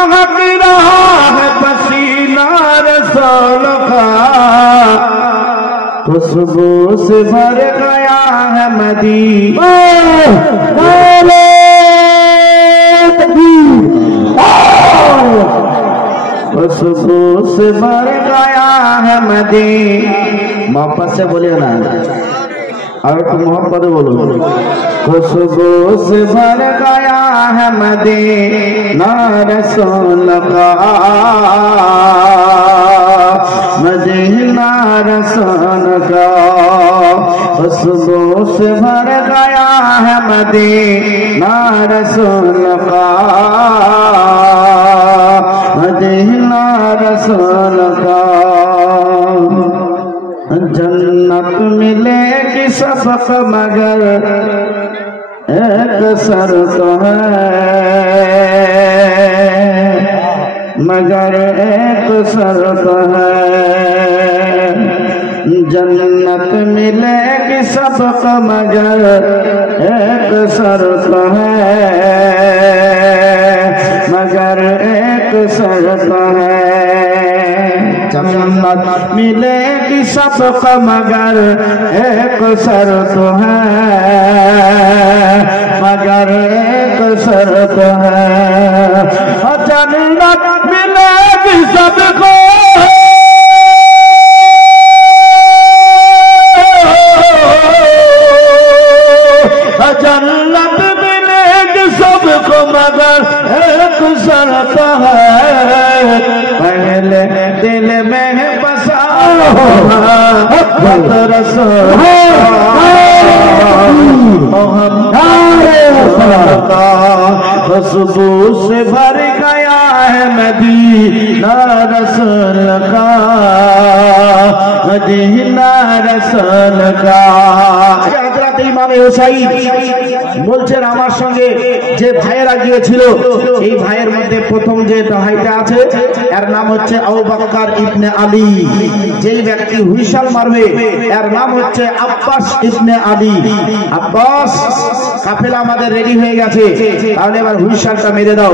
महक रहा है पसीना रसूल का, खुशबू से भर गया है मदीना। खुशबू से भर गया है मदीना। मोहब्बत से बोलिए ना, और तो मोहब्बत बोलो। खुशबू से भर गया है मदीना रसूल का, मदीना रसूल का। खुशबू से भर गया है मदीना रसूल का, मदीना रसूल का। जन्नत मिलेगी सबको मगर एक शर्त है, मगर एक शर्त है। जन्नत मिलेगी सबको मगर एक शर्त है, मगर एक शर्त है। जन्नत मिलेगी सबको मगर एक शर्त है, मगर एक शर्त है। जन्नत मिलेगी सबको, जन्नत मिलेगी सबको मगर एक शर्त है। पहले दिल में बसा मोहब्बत रसूल का, खुशबू से भर गया है मदीना रसूल का, मदीना रसूल का। হযরত ইমাম হুসাইন বলছেন আমার সঙ্গে যে ভাইয়েরা গিয়েছিল, এই ভাইয়ের মধ্যে প্রথম যে ভাইটা আছে এর নাম হচ্ছে আবু বকর ইবনে আলী। যেই ব্যক্তি হুইসাল মারবে এর নাম হচ্ছে আব্বাস ইবনে আলী। আব্বাস, কাফেলা আমাদের রেডি হয়ে গেছে, তাহলে এবার হুইসালটা মেরে দাও।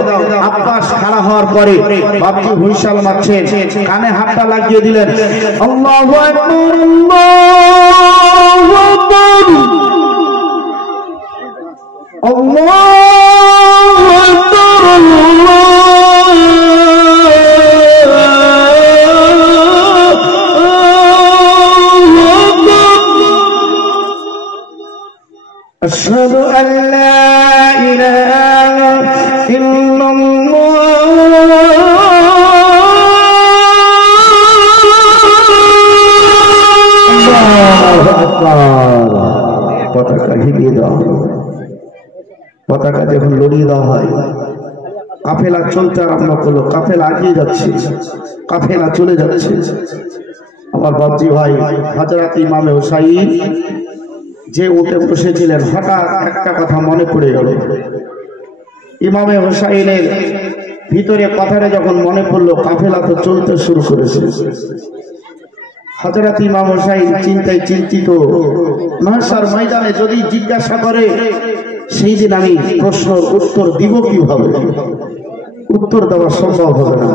আব্বাস খাড়া হওয়ার পরে বাপজি হুইসাল মারছেন, কানে হাতটা লাগিয়ে দিলেন। আল্লাহু আকবার, আল্লাহু আকবার, আল্লাহু আকবার, আশহাদু আল্লা ইলাহা ইল্লাল্লাহ। পতাকা হিলিয়ে দেওয়া হয়, পতাকা যখন লড়িয়ে দেওয়া হয়, কাফেলা চলতে আরম্ভ করলো। কাফেলা এগিয়ে যাচ্ছে, কাফেলা চলে যাচ্ছে। আমার বাপজি ভাই হযরত ইমাম হুসাইন যে উঠে বসেছিলেন, হঠাৎ একটা কথা মনে পড়ে গেল। ইমাম হুসাইনের ভিতরে কথাটা যখন মনে পড়লো, কাফেলা তো চলতে শুরু করেছে। হযরত ইমাম হুসাইন চিন্তায় চিন্তিত, মাহশার ময়দানে যদি জিজ্ঞাসা করে সেই দিন আমি প্রশ্নের উত্তর দিব কিভাবে? উত্তর দেওয়া সম্ভব হবে না,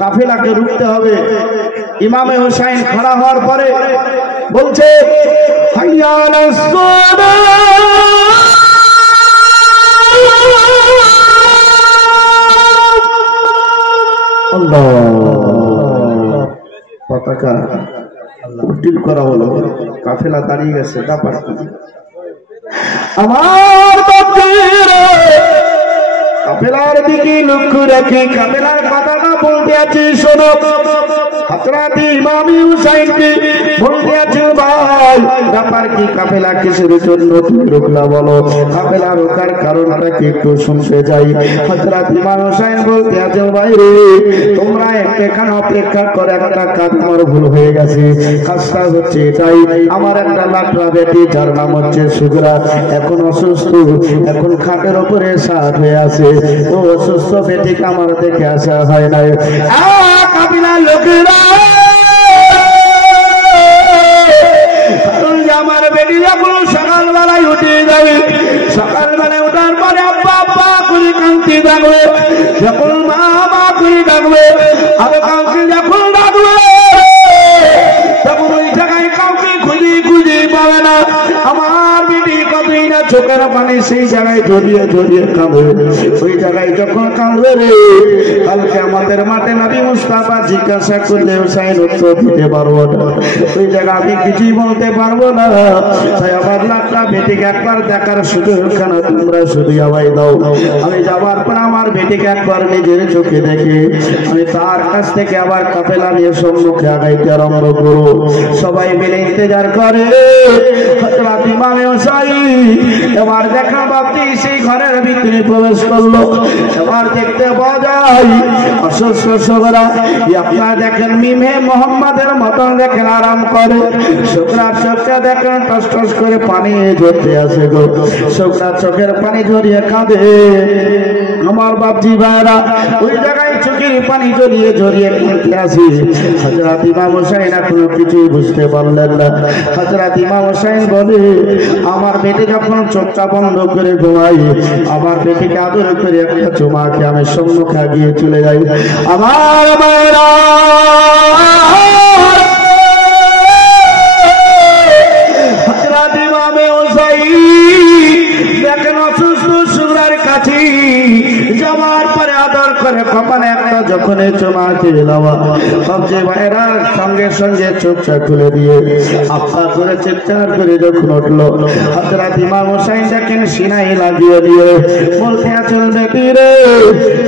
কাফেলাকে রুখতে হবে। ইমাম হুসাইন খাড়া হওয়ার পরে বলছে, হাইয়া আলাস সালাত। আল্লাহ, পতাকা উড্ডীন করা হলো, কাফেলা দাঁড়িয়ে গেছে। আমার কাফেলার দিকে লক্ষ্য রেখে কাফেলার কথাটা বলতে আছি, শোনো। হযরত ইমাম হুসাইনকে বলতে আছে, ভাই ব্যাপার কি? কাফেলা কিসের জন্য তুমি রুকলা বলো? কাফেলা রোকার কারণটা কি একটু শুনতে চাই। হযরত ইমাম হুসাইন বলতে আছে, ভাই রে, তোমরা এখানে অপেক্ষা করে, একটা কাজ আমার ভুল হয়ে গেছে। কাজটা হচ্ছে এটাই, আমার একটা লাটরা বেটি যার নাম হচ্ছে সুগরা, এখন অসুস্থ, এখন খাটের উপরে সাত হয়ে আছে। ও অসুস্থ বেটিকে আমার দেখে আসা হয় নাই। কাফেলার লোকেরা আমার বেটি যখন সকালবেলায় উঠে যাবে, সকালবেলায় ওঠার পরে আব্বা আব্বা করে কাঁদতে বৃত্তি থাকবে, যখন মা মা করে ডাকবে, আরো কাউকে যখন ডাকবে, তখন ওই জায়গায় কাউকে খুঁজে খুঁজে পাবে না। আমার বেটি কতই না চোখের পানি সেই জায়গায় জড়িয়ে জড়িয়ে কাঁদবে। ওই জায়গায় যখন কাঁদবে রে, কালকে আমাদের মাঠে নবী মুস্তাফা জিজ্ঞাসা করলে হুসাইন উত্তর দিতে পারবো না, ওই জায়গায় আমি কিছুই বলতে পারবো না। তাই আমার লাখটা বেটিকে একবার দেখার সুযোগ কেন তোমরা শুধু আমায় দাও। আমি যাবার পর আমার বেটিকে একবার নিজের চোখে দেখে আমি তার কাছ থেকে আবার কাফেলা নিয়ে সম্মুখে আগাইতে আরম্ভ করো। সবাই মিলে ইন্তজার করে। হযরত ইমাম হুসাইন এবার দেখা বাপটি সেই ঘরের ভিতরে প্রবেশ করলো। এবার দেখতে পাওয়া যায় অসুস্থ শোকরা, আপনারা দেখেন মিমে মোহাম্মদের মতন দেখেন আরাম করে, শোকরার চোখটা দেখেন টস টস করে পানি ঝরতে আসে গো, শোকরার চোখের পানি ঝরিয়ে কাঁদে। আমার বাপজি ভাইরা ওই জায়গায় চোখের পানি ঝরিয়ে ঝরিয়ে কাঁদতে আসি। হযরত ইমাম হুসাইন এখনো কিছুই বুঝতে পারলেন না। হযরত ইমাম হুসাইন বলে, আমার বেটি যখন চোখটা বন্ধ করে ঘুমাই, আমার বেটিকে আদর করে একটা চুমাকে আমি সম্মুখে গিয়ে চলে যাই। আমার মায়েরা হযরত ইমাম হুসাইন দেখেন অসুস্থ সুরার কাছে যাবার পরে আদর করে কপালে একটা যখন চুমাকে দিলাম, সবচেয়ে ভাইরা সঙ্গে সঙ্গে চোখটা খুলে দিয়ে আপা করে চিৎকার করে যখন উঠলো, হযরত ইমাম হুসাইন দেখেন সিনাই লাগিয়ে দিয়ে বলতে আছেন, বেটি রে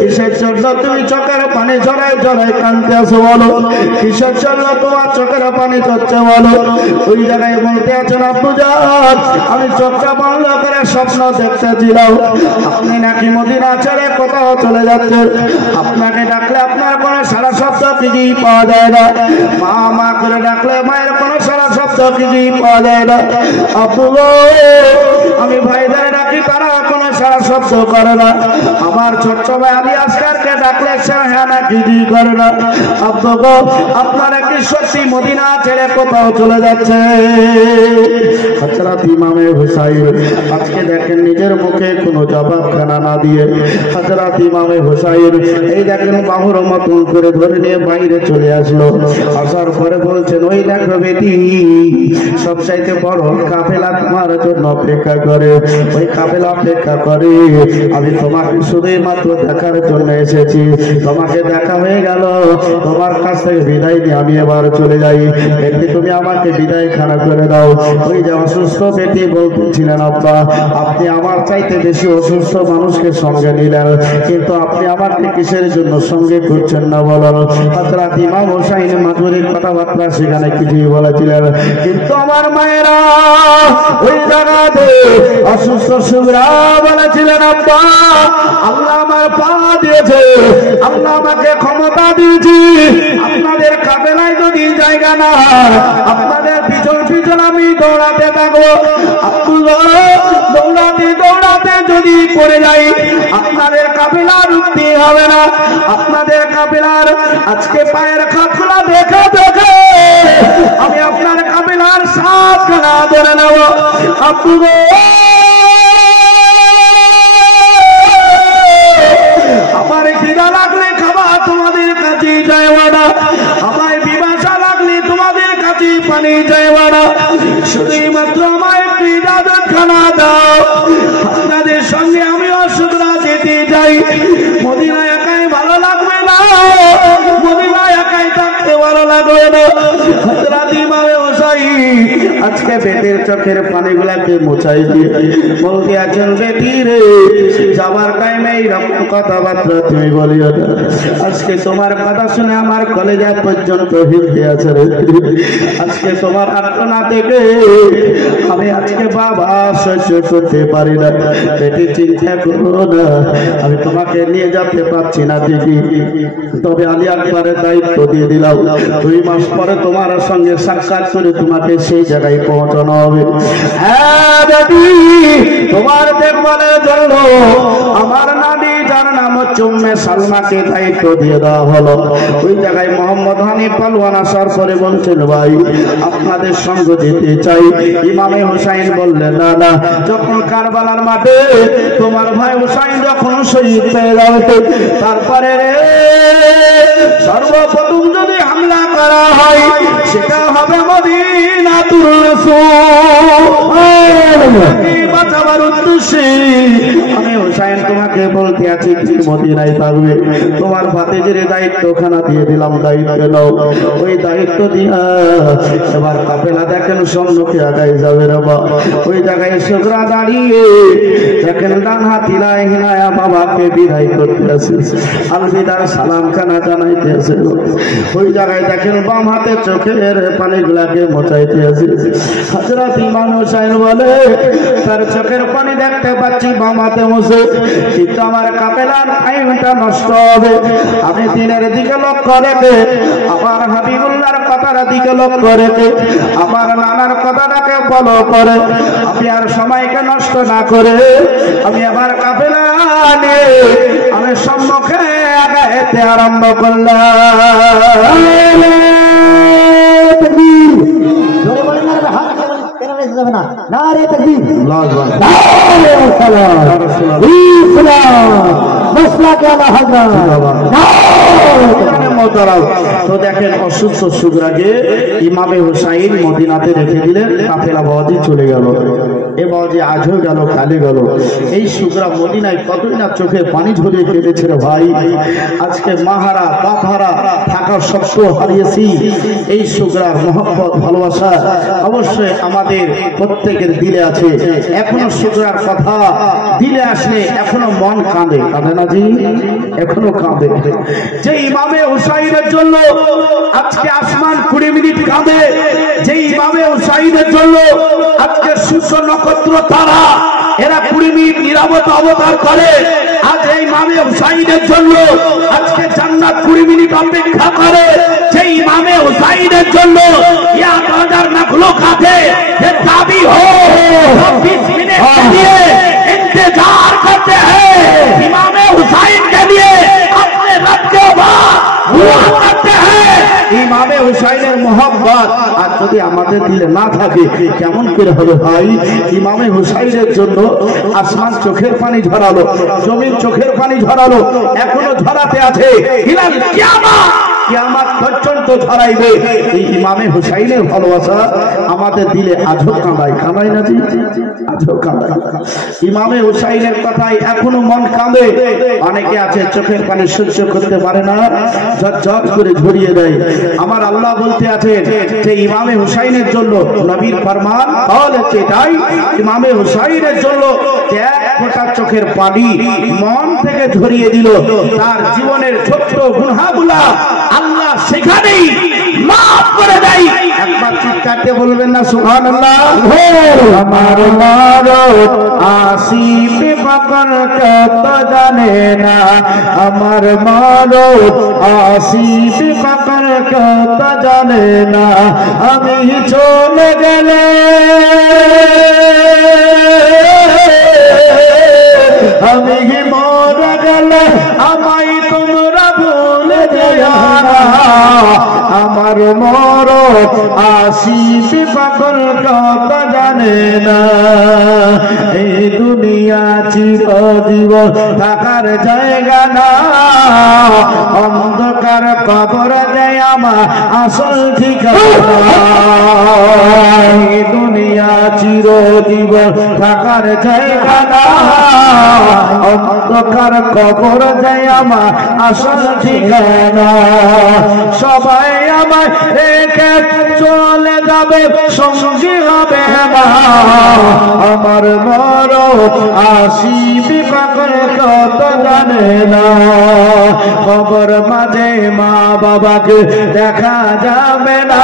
কিসের জন্য তুমি চোখের পানি ঝরাই ঝরাই কাঁদতে আছো বলো, কিসের জন্য তোমার চোখের পানি ঝরছে বলো। ওই জায়গায় বলতে আছেন, আব্বুজান আমি চোখটা বন্ধ করে স্বপ্ন দেখতেছিলাম আপনি নাকি মদিনা ছেড়ে কোথাও চলে যাচ্ছেন, আপনাকে ডাকলে আপনার কোনো সারা শব্দ কিছুই পাওয়া যায় না, মা মা করে ডাকলে মায়ের কোনো সারা শব্দ কিছুই পাওয়া যায় না। আব্বু আমি ভাইদের ডাকি তারা কোনো সারা শব্দ করে না, আমার ছোট্ট ভাই আলী আসকারকে ডাকলে সে হ্যাঁ না কিছুই করে না। আব্বু গো আপনারা কি সত্যি মদিনা ছেড়ে কোথাও চলে যাচ্ছে? হযরত ইমাম হুসাইন আজকে দেখেন নিজের মুখে কোনো জবাবখানা না দিয়ে হযরত ইমাম হুসাইন এই দেখেন বাহুর মতন করে ধরে নিয়ে বাইরে চলে আসলো। আসার পরে বলছেন, ওই দেখো বেটি সবচাইতে বড় কাফেলা তোমার জন্য অপেক্ষা করে, ওই কাফেলা অপেক্ষা করে, আমি তোমাকে শুধুই মাত্র দেখার জন্য এসেছি, তোমাকে দেখা হয়ে গেল, তোমার কাছ থেকে বিদায় নিয়ে আমি এবার চলে যাই, বেটি তুমি আমাকে বিদায় খানা করে দাও। ওই যে অসুস্থ বেটি বলতেছিলেন, আব্বা আপনি আমার চাইতে বেশি অসুস্থ মানুষকে সঙ্গে নিলেন, কিন্তু আপনি আমাকে কিসের জন্য সঙ্গে করছেন না বলেন। হযরত ইমাম হুসাইন মাধুরীর কথাবার্তা সেখানে কিছুই বলেছিলেন, কিন্তু আমার মায়েরা ওই জায়গাতে অসুস্থ সুরা বলেছিলেন, আব্বা আল্লাহ আমার পা দিয়েছে, আল্লাহ আমাকে ক্ষমতা দিয়েছি, আপনাদের কাফেলায় যদি জায়গা না আপনাদের পিছন পিছন আমি দৌড়াতে থাকবো, দৌড়াতে দৌড়াতে যদি পড়ে যাই আপনাদের কাফেলা রুখতে হবে না, আপনাদের কাফেলার আজকে পায়ের খাতগুলা দেখে দেখে আমি আপনার কাফেলার সাত খানা ধরে নেব। আপু আমার খিদা লাগলে খাবা তোমাদের কাছে যাইবা না, আমার বিবাসা লাগলে তোমাদের কাছে পানি যাইবা না, শুধুই মাত্র আমায় একটু ইজাজত খানা দাও, আপনাদের সঙ্গে আমিও সুদরা যেতে যাই। মদিনা একাই ভালো লাগবে না, মদিনা একাই থাকতে ভালো লাগবে না। হযরত ইমাম হুসাইন আজকে বেটির চোখের পানিগুলাকে মুছাই দিয়ে বলতে আছেন, বেটি রে যাবার টাইমে এইরকম কথাবার্তা তুমি বলিও না, আজকে তোমার কথা শুনে আমার কলেজা পর্যন্ত হিলতে আছে রে, আজকে তোমার আত্মনা থেকে আমি আজকে বাবা সহ্য করতে পারি না, বেটি চিন্তা করো না, আমি তোমাকে নিয়ে যেতে পারছি না দিদি, তবে আলী আকবরের দায়িত্ব দিয়ে দিলাম, 2 মাস পরে তোমার সঙ্গে সাক্ষাৎ করে তোমাকে সেই জায়গায় পৌঁছানো হবে। হ্যাঁ বেটি তোমার দেখভালের জন্য আমার নাবি যার নাম হচ্ছে উম্মে সালমাকে দায়িত্ব দিয়ে দেওয়া হলো। ওই জায়গায় মোহাম্মদ হানিফ পালোয়ান আসার পরে বলছেন, ভাই আপনাদের সঙ্গ যেতে চাই। ইমামে হুসাইন বললেন, না না, যখন কারবালার মাঠে তোমার ভাই হুসাইন যখন শহীদ হয়ে যাবে, তারপরে সর্বপ্রথম যদি হামলা করা হয় সেটা হবে মদিনাতুর রাসূল বাঁচাবার উদ্দেশ্যে। আমি হুসাইন তোমাকে বলতে আছি, তুমি মদিনায় থাকবে, তোমার ভাতিজের দায়িত্বখানা দিয়ে দিলাম, দায়িত্ব নাও। ওই দায়িত্ব দিয়া এবার কাফেলা দেখেন সম্মুখে আগায় যাবে রে বাবা। ওই জায়গায় শুকরা দাঁড়িয়ে দেখেন ডান হাত হিলায় হিলায়া বাবাকে বিদায় করতে আছে, আলবিদার সালাম খানা জানাইতে আছে। ওই জায়গায় দেখেন বাম হাতে চোখের পানিগুলাকে মোচাইতে আছে। হযরত ইমাম হুসাইন বলে, তার চোখের পানি দেখতে পাচ্ছি বাম হাতে মুছে, কিন্তু আমার কাফেলার টাইমটা নষ্ট হবে। আমি দিনের দিকে লক্ষ্য রেখে, আমার হাবিবুল্লাহর কথার দিকে লক্ষ্য রেখে, আমার নানার কথাটাকে ফলো করে আমি আর সময়কে নষ্ট না করে আমি আমার কাফেলা নিয়ে আমি সম্মুখে আগাইতে আরম্ভ করলাম। নারে তাকবীর, তো দেখেন অসুস্থ শুকরাকে ইমামে হুসাইন মদিনাতে রেখে দিলেন, কাফেলা বাওয়াজি চলে গেল। এ বাওয়াজি আজও গেল, কালে গেল। এই শুকরা মদিনায় কতই না চোখে পানি ঝরিয়ে কেঁদেছে রে ভাই। আজকে মাহারা বাপহারা থাকার শব্দ হারিয়েছি। এই শুকরার মহব্বত ভালোবাসা অবশ্যই আমাদের প্রত্যেকের দিলে আছে। এখনো শুকরার কথা দিলে আসলে এখনো মন কাঁদে, কাঁদে না জি? এখনো কাঁদে। যে ইমামে হুসাইনের জন্য আজকে আসমান 20 মিনিট কাঁদে, যে ইমামে হুসাইনের জন্য আজকে সূর্য নক্ষত্র তারা এরা 20 মিনিট নীরবতা অবতার করে। আজ এই ইমামে হুসাইনের জন্য আজকে জান্নাত 20 মিনিট অপেক্ষা করে। যে ইমামে হুসাইনের জন্য ইয়া বাজার নাখলো খাতে ये दाबी हो 20 मिनट के लिए इंतजार करते हैं, इमाम हुसैन के लिए अपने रब के बाद दुआ करते हैं। ইমামে হুসাইনের মোহাব্বত আর যদি আমাদের দিলে না থাকে কেমন করে হবে ভাই? ইমামে হুসাইনের জন্য আসমান চোখের পানি ঝরালো, জমিন চোখের পানি ঝরালো, এখনো ঝরাতে আছে। ইলাল কিয়ামত পর্যন্ত ঝরাইবে। এই ইমামে হুসাইনের ভালোবাসা আমাদের দিলে আজও কাঁদায়, কাঁদায় না জি? আজও কাঁদায়। ইমামে হুসাইনের কথাই এখনো মন কাঁদে। অনেকে আছে চোখের পানি সহ্য করতে পারে না, ঝরঝর করে ঝরিয়ে দেয়। আমার আল্লাহ বলতে আছে যে ইমামে হুসাইনের জন্য নবীর ফরমান তাহলে এটাই, ইমামে হুসাইনের জন্য এক ফোঁটা চোখের পানি মন থেকে ঝরিয়ে দিল, তার জীবনের ছোট্ট গুনাহগুলা আল্লাহ সেখানেই মাফ করে দেয়। একবার চিৎকারতে বলবেন না সুবহানাল্লাহ? আমার মারত আসিফ বকর কত জানে না, আমার মারত আসিফ বকর কত জানে না, আমি চলে গেলে আমি মরে গেলে আমায় তোমরা ভুলে যেও না, আমার মরত আসিফ বকর কত জানে না। এই দুনিয়া চিরজীবন থাকার জায়গা না, অন্ধকার কবর দেয় আমার আসল ঠিকানা। এই দুনিয়া চিরজীবন থাকার জায়গা না, অন্ধকার কবর দেয় আমার আসল ঠিকানা। সবাই আমার রেখে চলে যাবে, সঙ্গী হবে না, আমার মরত আসিফ বকর কত জানে না। খবর মাঝে মা বাবাকে দেখা যাবে না,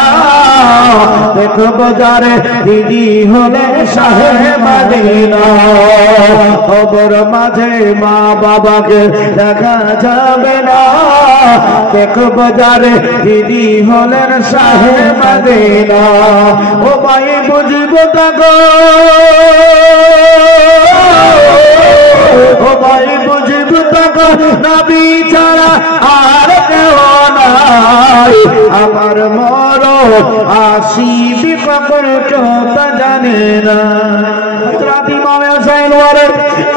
দেখব যারে দিদি হলে শাহে মদিনা। খবর মাঝে মা বাবাকে দেখা যাবে না, দেখব যারে দিদি হলেন শাহে মদিনা। ও ভাই বুঝবো তাগো ও ভাই বুঝিব তখন নবী ছাড়া আর কেউ নাই আমার মরণ আসিবি কখন কেউ তা জানে না হযরত ইমাম হোসেন বলেন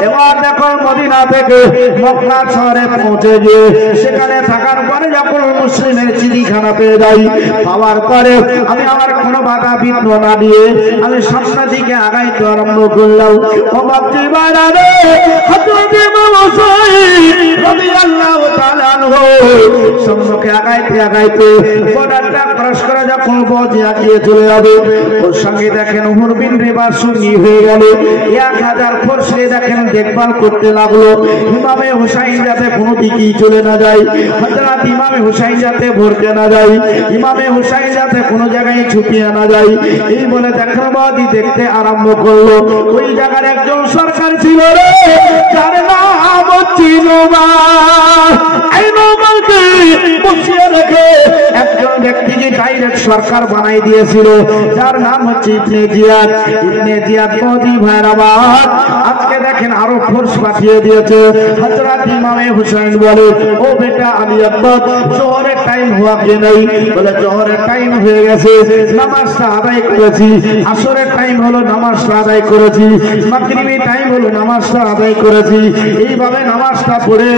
এবার যখন মদিনা থেকে মক্কা শহরে পৌঁছে গিয়ে সেখানে থাকার পরে যখন মুসলিমের চিঠিখানা পেয়ে যাই পাওয়ার পরে আমি আমার কোনো বাধা বিঘ্ন না দিয়ে আমি সামনের দিকে আগাইতে আরম্ভ করলাম ও বাপজি ভাইরা রে হযরত ইমাম হোসেন রাদিয়াল্লাহু তাআলা আনহু সম্মুখে আগাইতে বর্ডারটা ক্রস করে যখন বজে আগিয়ে চলে যাবে ওর সঙ্গে দেখেন উমর বিন রিবার সঙ্গী হয়ে গেল 1000 ফোর্সে দেখেন দেখভাল করতে লাগলো ইমামে হোসেন যাতে কোনো দিকেই চলে না যায় হযরত ইমামে হোসেন যাতে ভরকে না যায় ইমামে হোসেন যাতে কোনো জায়গায় ছুপিয়ে না যায় এই বলে দেখেন বাদি দেখতে আরম্ভ করলো ওই জায়গার একজন সরকার ছিল রে যার নাম ছিল এই নোবেলকে বসিয়ে রেখে একজন ব্যক্তিকে ডাইরেক্ট সরকার বানাই দিয়েছিল যার নাম হচ্ছে ইবনে জিয়াদ মোদি ভাইরাবাদ আজকে দেখেন আরো ফোর্স পাঠিয়ে দিয়েছে হযরত ইমামে হোসেন বলে ও বেটা আলী আব্বাস জোহরের টাইম হওয়া কে নাই বলে জোহরের টাইম হয়ে গেছে নামাজটা আদায় করেছি আসরের টাইম হলো নামাজটা আদায় করেছি মাগরিবের টাইম হলো নামাজটা আদায় করেছি এইভাবে নামাজটা পড়ে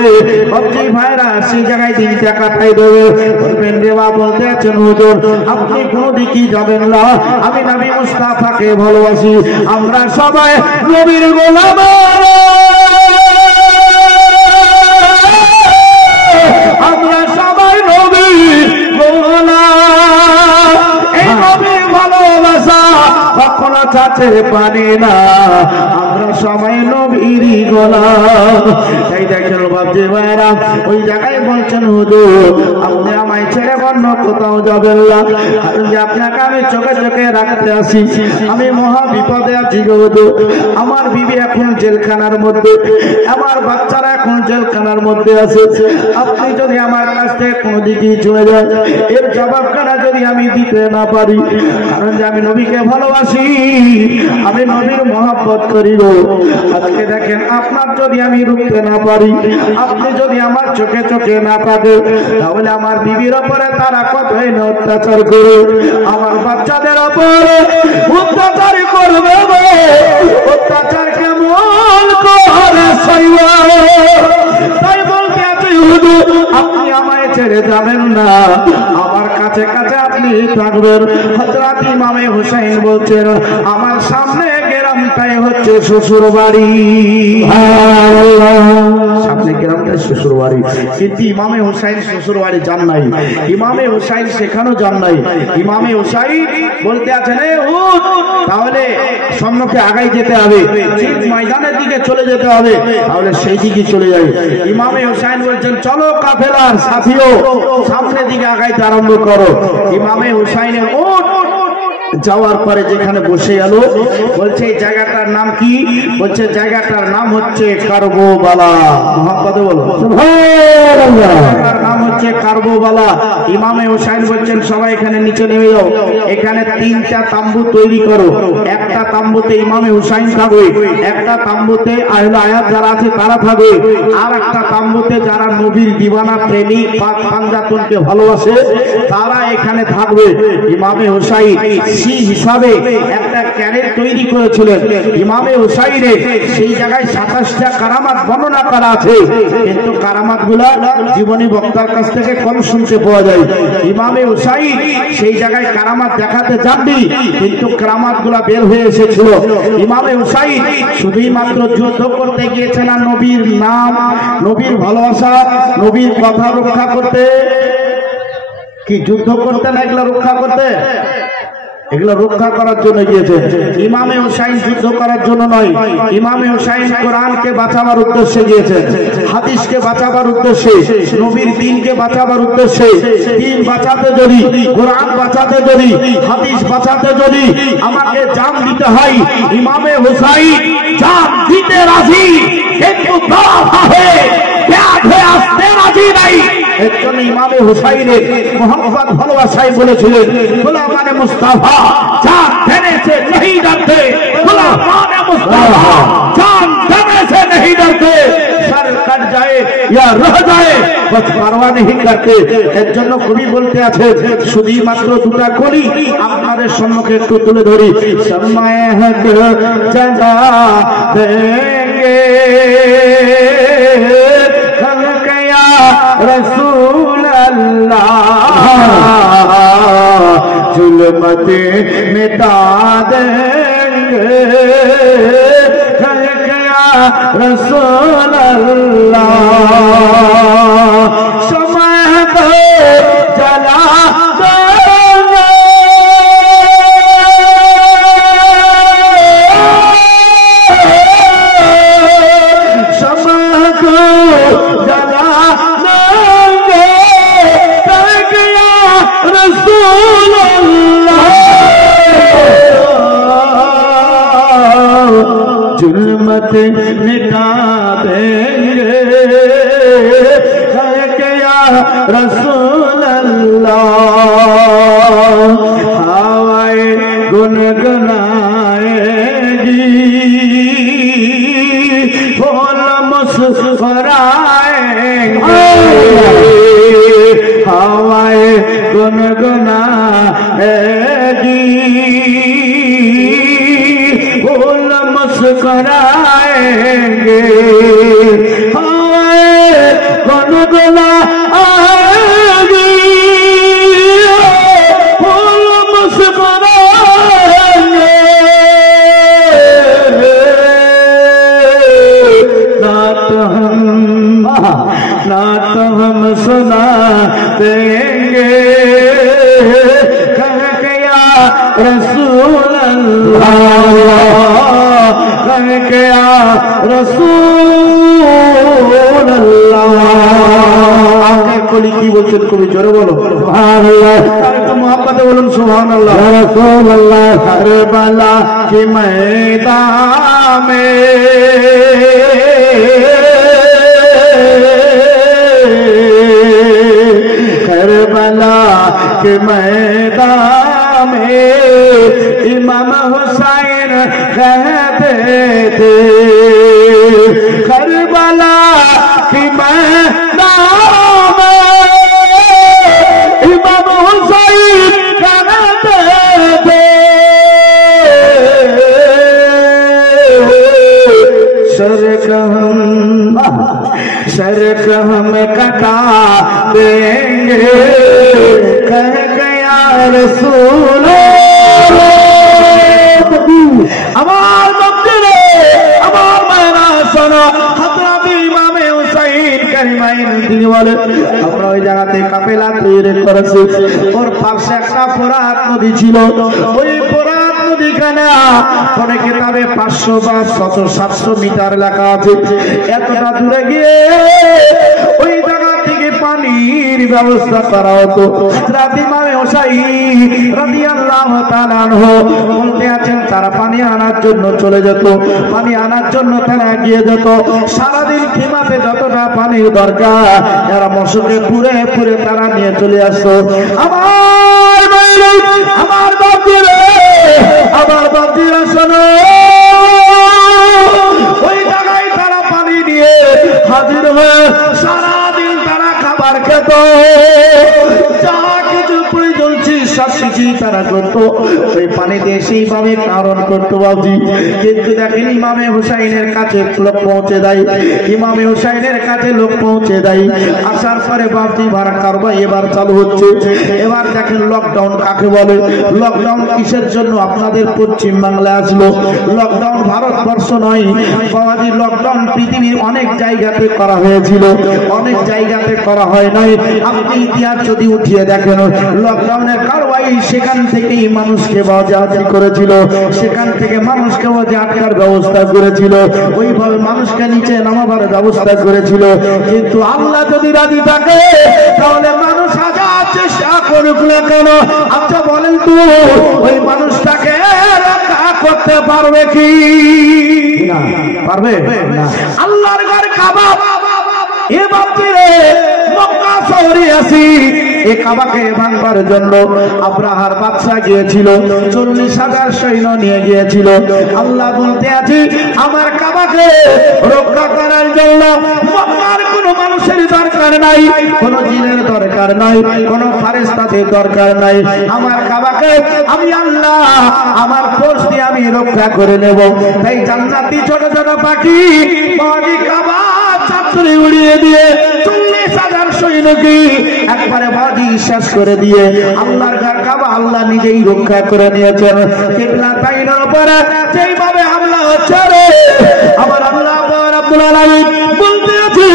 বাপজি ভাইরা সেই জায়গায় দিন টাকা পাই দেবে বলবেন দেবা বলতে আছেন হুজুর আপনি কোনো দিকেই যাবেন না আমি নবী মুস্তাফাকে ভালোবাসি আমরা সবাই নবীর গোলাম আমরা সবাই নবীর গোলাম এই নবীর ভালোবাসা কখনো চাচে পানি না আমরা সবাই নবীর গোলাম তাই দেখেন বাপজি ভাইরা ওই জায়গায় বলছেন হুজুর আপনি আমায় ছেড়ে অন্য কোথাও যাবেন না কারণ যে আপনাকে আমি চোখে চোখে রাখতে আসি আমি মহা বিপদে আছি হুজুর আমার বিবি এখন জেলখানার মধ্যে আমার বাচ্চারা এখন জেলখানার মধ্যে আছে আপনি যদি আমার কাছ থেকে কোনো দিকে চলে যান এর জবাবখানা যদি আমি দিতে না পারি কারণ যে আমি নবীকে ভালোবাসি আমি নবীর মহব্বত করি গো আজকে দেখেন আপনার যদি আমি রুখতে না পারি আপনি যদি আমার চোখে চোখে না থাকে তাহলে আমার বিবির উপরে তারা কতই না অত্যাচার করে আমার বাচ্চাদের উপরে অত্যাচার করবে অত্যাচার কেমন করে সইব তাই বলতে আছি হুজুর আপনি আমায় ছেড়ে যাবেন না আমার কাছে কাছে আপনি থাকবেন হযরত ইমামে হোসেন বলছেন আমার সামনে গ্রামটাই হচ্ছে শ্বশুর বাড়ি সামনে গ্রামটাই শ্বশুর বাড়ি কিন্তু ইমামে হোসেন শ্বশুর বাড়ি যান নাই ইমামে হোসেন সেখানেও যান নাই ইমামে হোসেন বলতে আছেন তাহলে সম্মুখে আগাই যেতে হবে ঠিক ময়দানের দিকে চলে যেতে হবে তাহলে সেই দিকে চলে যাই ইমামে হোসেন বলছেন চলো কাফেলার সাথীও সামনের দিকে আগাইতে আরম্ভ করো ইমামে হোসেনের যাওয়ার পরে যেখানে বসে গেল বলছে এই জায়গাটার নাম কি বলছে জায়গাটার নাম হচ্ছে কারবালা মোহাম্মদ বলো সুবহানাল্লাহ নাম হচ্ছে কারবালা ইমামে হোসেন বলছেন সবাই এখানে নিচে নেমে যাও এখানে 3টা তাম্বু তৈরি করো একটা তাম্বুতে ইমামে হোসেন থাকবে একটা তাম্বুতে আহলে আয়াত যারা আছে তারা থাকবে আর একটা তাম্বুতে যারা নবীর দিওয়ানা প্রেমিক পাক পাঞ্জাতনকে ভালোবাসে তারা এখানে থাকবে ইমামে হোসেন সেই হিসাবে একটা ক্যারেট তৈরি করেছিলেন ইমামে হোসেনের সেই জায়গায় 27টা কারামাত বর্ণনা করা আছে কিন্তু কারামাতগুলো জীবনী বক্তার কাছ থেকে কম শুনতে পাওয়া যায় ইমামে হোসেন সেই জায়গায় কারামাত দেখাতে যাননি কিন্তু কারামাতগুলো বের হয়ে এসেছিল ইমামে হোসেন শুধুই মাত্র যুদ্ধ করতে গিয়েছেন আর নবীর নাম নবীর ভালোবাসা নবীর কথা রক্ষা করতে কি যুদ্ধ করতে না এগুলো রক্ষা করতে এগুলো রক্ষা করার জন্য গিয়েছে ইমামে হোসেন যুদ্ধ করার জন্য নয় ইমামে হোসেন কোরআনকে বাঁচাবার উদ্দেশ্যে গিয়েছেন হাদিসকে বাঁচাবার উদ্দেশ্যে নবীর দ্বীনকে বাঁচাবার উদ্দেশ্যে দ্বীন বাঁচাতে যদি কোরআন বাঁচাতে যদি হাদিস বাঁচাতে যদি আমাকে জান দিতে হয় ইমামে হোসেন জান দিতে রাজি কিন্তু দাওয়া হয়ে ব্যাগ হয়ে আসতে রাজি নাই এর জন্য ইমামে হোসেনের মোহাম্মদ ভালোবাসায় বলেছিলেন গোলামান মুস্তাফা জান দেনে সে नहीं डरते গোলামান মুস্তাফা জান দেনে সে नहीं डरते जाए या रह जाए बस परवाह नहीं करते। এর জন্য কবি বলতে আছে শুধু মাত্র দুটা কলি আপনাদের সম্মুখে একটু তুলে ধরি। समय हक जगा देंगे कल क्या रसूल अल्लाह जुल्मत मिटा देंगे कल क्या रसूल अल्लाह समय को जला जुल्मत मिटा देंगे है क्या रसूल अल्लाह हवाए गुनगुनाएगी फूल मुस्कुराएंगे हवाए गुनगुनाएगी फूल मुस्कुराएंगे हवाए गुनगुनाएगी फूल मुस्कुराएंगे नात हम सुना देंगे कह क्या रसूल अल्लाह कह क्या रसूल अल्लाह आगे कोली की बोलছেন কবি জোরে বলো সুবহানাল্লাহ আর একটু মোহাব্বতে বলুন সুবহানাল্লাহ রাসূলুল্লাহ কারবালা के मैदान में करबला के मैदान में इमाम हुसैन कहते थे करबला के मैदान में इमाम हुसैन कहते थे शर्क हम कटा देंगे कह गया रसूल আমার মন্দিরে আমার মায়েরা শোনো হযরত ইমাম হুসাইন কারিমাইন তিনি বলেন আমরা ওই জায়গাতে কাফেলা তৈরি করেছি ওর পাশে একটা ফোরাত নদী ছিল ওই ফোরাত নদীখানে কোন কিতাবে 500 বা 700 মিটার লেখা আছে এতটা দূরে গিয়ে ওই জায়গা থেকে পানির ব্যবস্থা করা হতো হযরত ইমাম হুসাইন রাদিয়াল্লাহু তাআলা আনহু বলতে আছেন তারা পানি আনার জন্য চলে যেত পানি আনার জন্য তারা এগিয়ে যেত সারাদিন খিমাতে যতটা পানি দরকার এরা মশকে পুরে পুরে তারা নিয়ে চলে আসতো আমার বাপজিরা শোনো ওই জায়গায় তারা পানি নিয়ে হাজির হয়ে সারাদিন তারা খাবার খেত যা কিছু প্রয়োজন সবকিছু তারা করতো ওই পানিতে সেইভাবে কারণ করতো বাবজি কিন্তু দেখেন ইমামে হুসাইনের কাছে লোক পৌঁছে দেয় ইমামে হুসাইনের কাছে লোক পৌঁছে দেয় আসার পরে বাবজি ভাড়া কারবার এবার চালু হচ্ছে এবার দেখেন লকডাউন কাকে বলে লকডাউন কিসের জন্য আপনাদের পশ্চিম বাংলায় আসলো লকডাউন ভারতবর্ষ নয় বাবাজি লকডাউন পৃথিবীর অনেক জায়গাতে করা হয়েছিল অনেক জায়গাতে করা হয় নাই আপনি ইতিহাস যদি উঠিয়ে দেখেন লকডাউনের কারবাই সেখান থেকেই মানুষকে বাজাতি করেছিল সেখান থেকে মানুষকে আটকার ব্যবস্থা করেছিল ওইভাবে মানুষকে নিচে নামাবার ব্যবস্থা করেছিল কিন্তু আল্লাহ যদি রাজি থাকে তাহলে মানুষ হাজার চেষ্টা করুক না কেন আচ্ছা বলেন তো ওই মানুষটাকে রক্ষা করতে পারবে কি না পারবে না আল্লাহর ঘর কাবা এ বাপরে মক্কা শহরে আসি এই কাবাকে ভাঙবার জন্য আব্রাহার বাদশা গিয়েছিল, 40,000 সৈন্য নিয়ে গিয়েছিল। আল্লাহ বলতে আছে আমার কাবাকে রক্ষা করার জন্য মক্কার কোনো মানুষের দরকার নাই, কোনো জিনের দরকার নাই, কোনো ফেরেশতাদের দরকার নাই। আমার কাবাকে আমি আল্লাহ আমার ফোর্স দিয়ে আমি রক্ষা করে নেব। তাই জান্নাতি ছোট ছোট পাখি বাড়ি কাবা চাঁদরে উড়িয়ে দিয়ে 40,000 সৈন্যকে একবারে বাজি শেষ করে দিয়ে আল্লাহর ঘর কাবা আল্লাহ নিজেই রক্ষা করে নিয়েছেন। কিবলা তাইনের উপরে যেইভাবে হামলা হচ্ছে রে আমার আল্লাহ রাব্বুল আলামিন বলতে আছে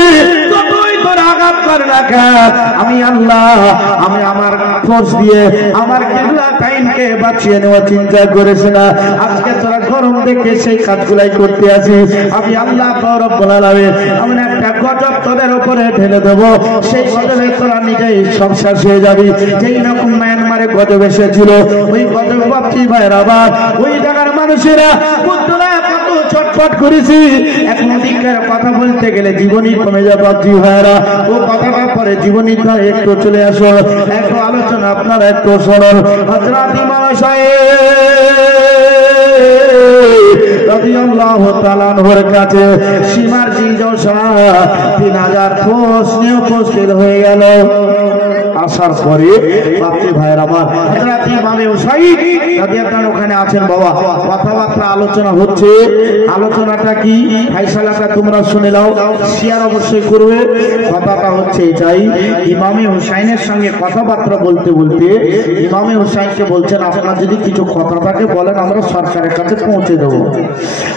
যতই তোর আঘাত কর না কেন আমি আল্লাহ আমি আমার ফোর্স দিয়ে আমার কিবলা তাইনকে বাঁচিয়ে নেওয়া চিন্তা করিস না। আজকে তোরা গরম দেখে সেই কাজগুলাই করতে আছিস, আমি আল্লাহ রাব্বুল আলামিন আমি একটা গজব তোদের উপরে ঢেলে দেবো, সেই গজবে তোরা নিজেই সব শেষ হয়ে যাবি। যেই রকম মায়ানমারে গজব এসেছিল ওই গজব বাপি ভাইয়ের আবার ওই জায়গার মানুষেরা বুদ্ধরা কত চটপট করেছি। এখন দিকের কথা বলতে গেলে জীবনী কমে যাবে বাপি ভাইয়েরা, ও কথাটা পরে জীবনী একটু চলে আসো, একটু আলোচনা আপনারা একটু শোনেন। হযরত ইমাম সাহেব রাদিয়াল্লাহু তাআলা আনহুর কাছে সীমার জিলজা 3000 ফোর্স নিয়ে উপস্থিত হয়ে গেল। আসার পরে বাপি ভাইয়ের আমার হযরত ইমাম হুসাইন রাদিয়াল্লাহু ওখানে আছেন। বাবা কথাবার্তা আলোচনা হচ্ছে, আলোচনাটা কি ফাইসালাটা তোমরা শুনে নাও, শেয়ার অবশ্যই করবে। কথাটা হচ্ছে এটাই, ইমামে হুসাইনের সঙ্গে কথাবার্তা বলতে বলতে ইমামে হুসাইনকে বলছেন আপনারা যদি কিছু কথা থাকে বলেন আমরা সরকারের কাছে পৌঁছে দেবো।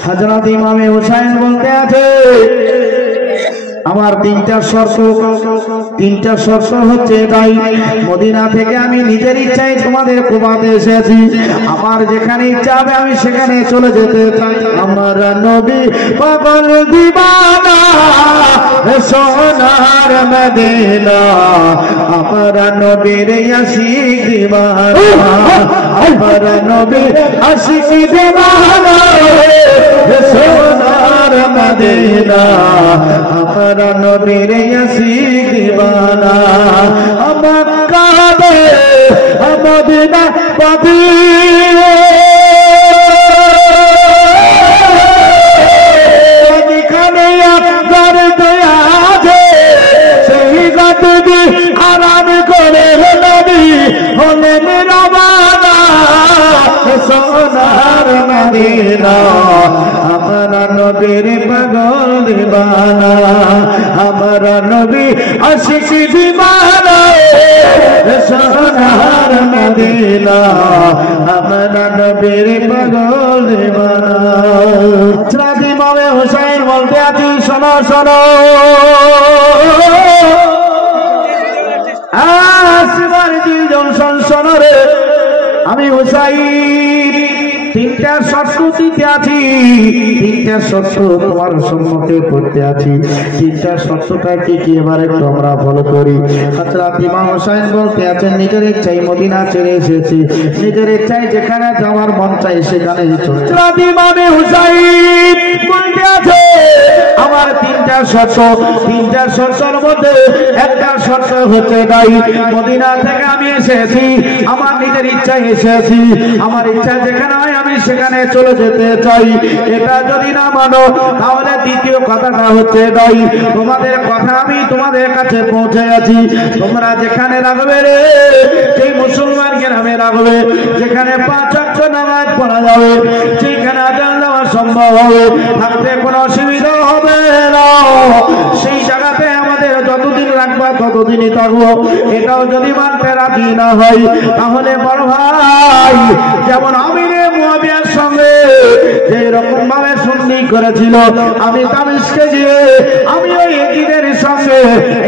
হযরত ইমামে হুসাইন বলতে আছে আমার তিনটা শর্ত হচ্ছে এটাই, মদিনা থেকে আমি নিজের ইচ্ছায় তোমাদের কুবাতে এসেছি, আমার যেখানে ইচ্ছা হবে আমি সেখানে চলে যেতে চাই। আমার নবী পাগল দিবানা সোনার মদিনা, আমার নবীর আশিক দিবানা, আমার নবী আশিক দিবানা সোনার মদিনা, আমার নবীর আশিক দিবানা, আমার কাবে মদিনা পাবি ওখানে আপনার দয়া আছে, সেই গাতে আরাম করে নবী হলেন রওয়ানা সোনার মদিনা, আমার নবীর পাগল দিবানা, আমার নবী আশিক দিবানা সোনার মদিনা, আমার নবীর পাগল দিবানা। হযরত ইমাম হুসাইন বলতে আছি শোনো শোনো আসবার জিলজন শোনো রে, আমি হুসাইন তিনটা শর্ত দিতে আছি, তিনটা শর্ত তোমার সম্মুখে করতে আছি। তিনটা শর্তটা কি কি এবার একটু আমরা ফলো করি। হযরত ইমাম হুসাইন বলতে আছেন নিজের ইচ্ছায় মদিনা ছেড়ে এসেছি, নিজের ইচ্ছায় যেখানে যাওয়ার মন চাই সেখানে চলে। হযরত ইমাম হুসাইন বলতে আছে আমার তিনটা শর্ত, তিনটা শর্তের মধ্যে একটা শর্ত হচ্ছে তাই মদিনা থেকে আমি এসেছি আমার নিজের ইচ্ছায় এসেছি, আমার ইচ্ছা যেখানে হয় আমি সেখানে চলে যেতে চাই। এটা যদি না মানো তাহলে দ্বিতীয় কথাটা হচ্ছে তাই তোমাদের কথা আমি তোমাদের কাছে পৌঁছে গেছি, তোমরা যেখানে রাখবে রে সেই মুসলমান গ্রামে রাখবে, যেখানে 5 ওয়াক্ত নামাজ পড়া যাবে সেইখানে আযান দেওয়া সম্ভব হবে, থাকতে কোনো অসুবিধা হবে না, সেই জায়গাতে আমাদের যতদিন রাখবা ততদিনই থাকবো। এটাও যদি মানতে রাজি না হয় তাহলে বড় ভাই যেমন আমিরে মুয়াবিয়ার সঙ্গে যে রকম ভাবে সন্ধি করেছিল আমি তামিশকে গিয়ে আমি ওই এজিদের সঙ্গে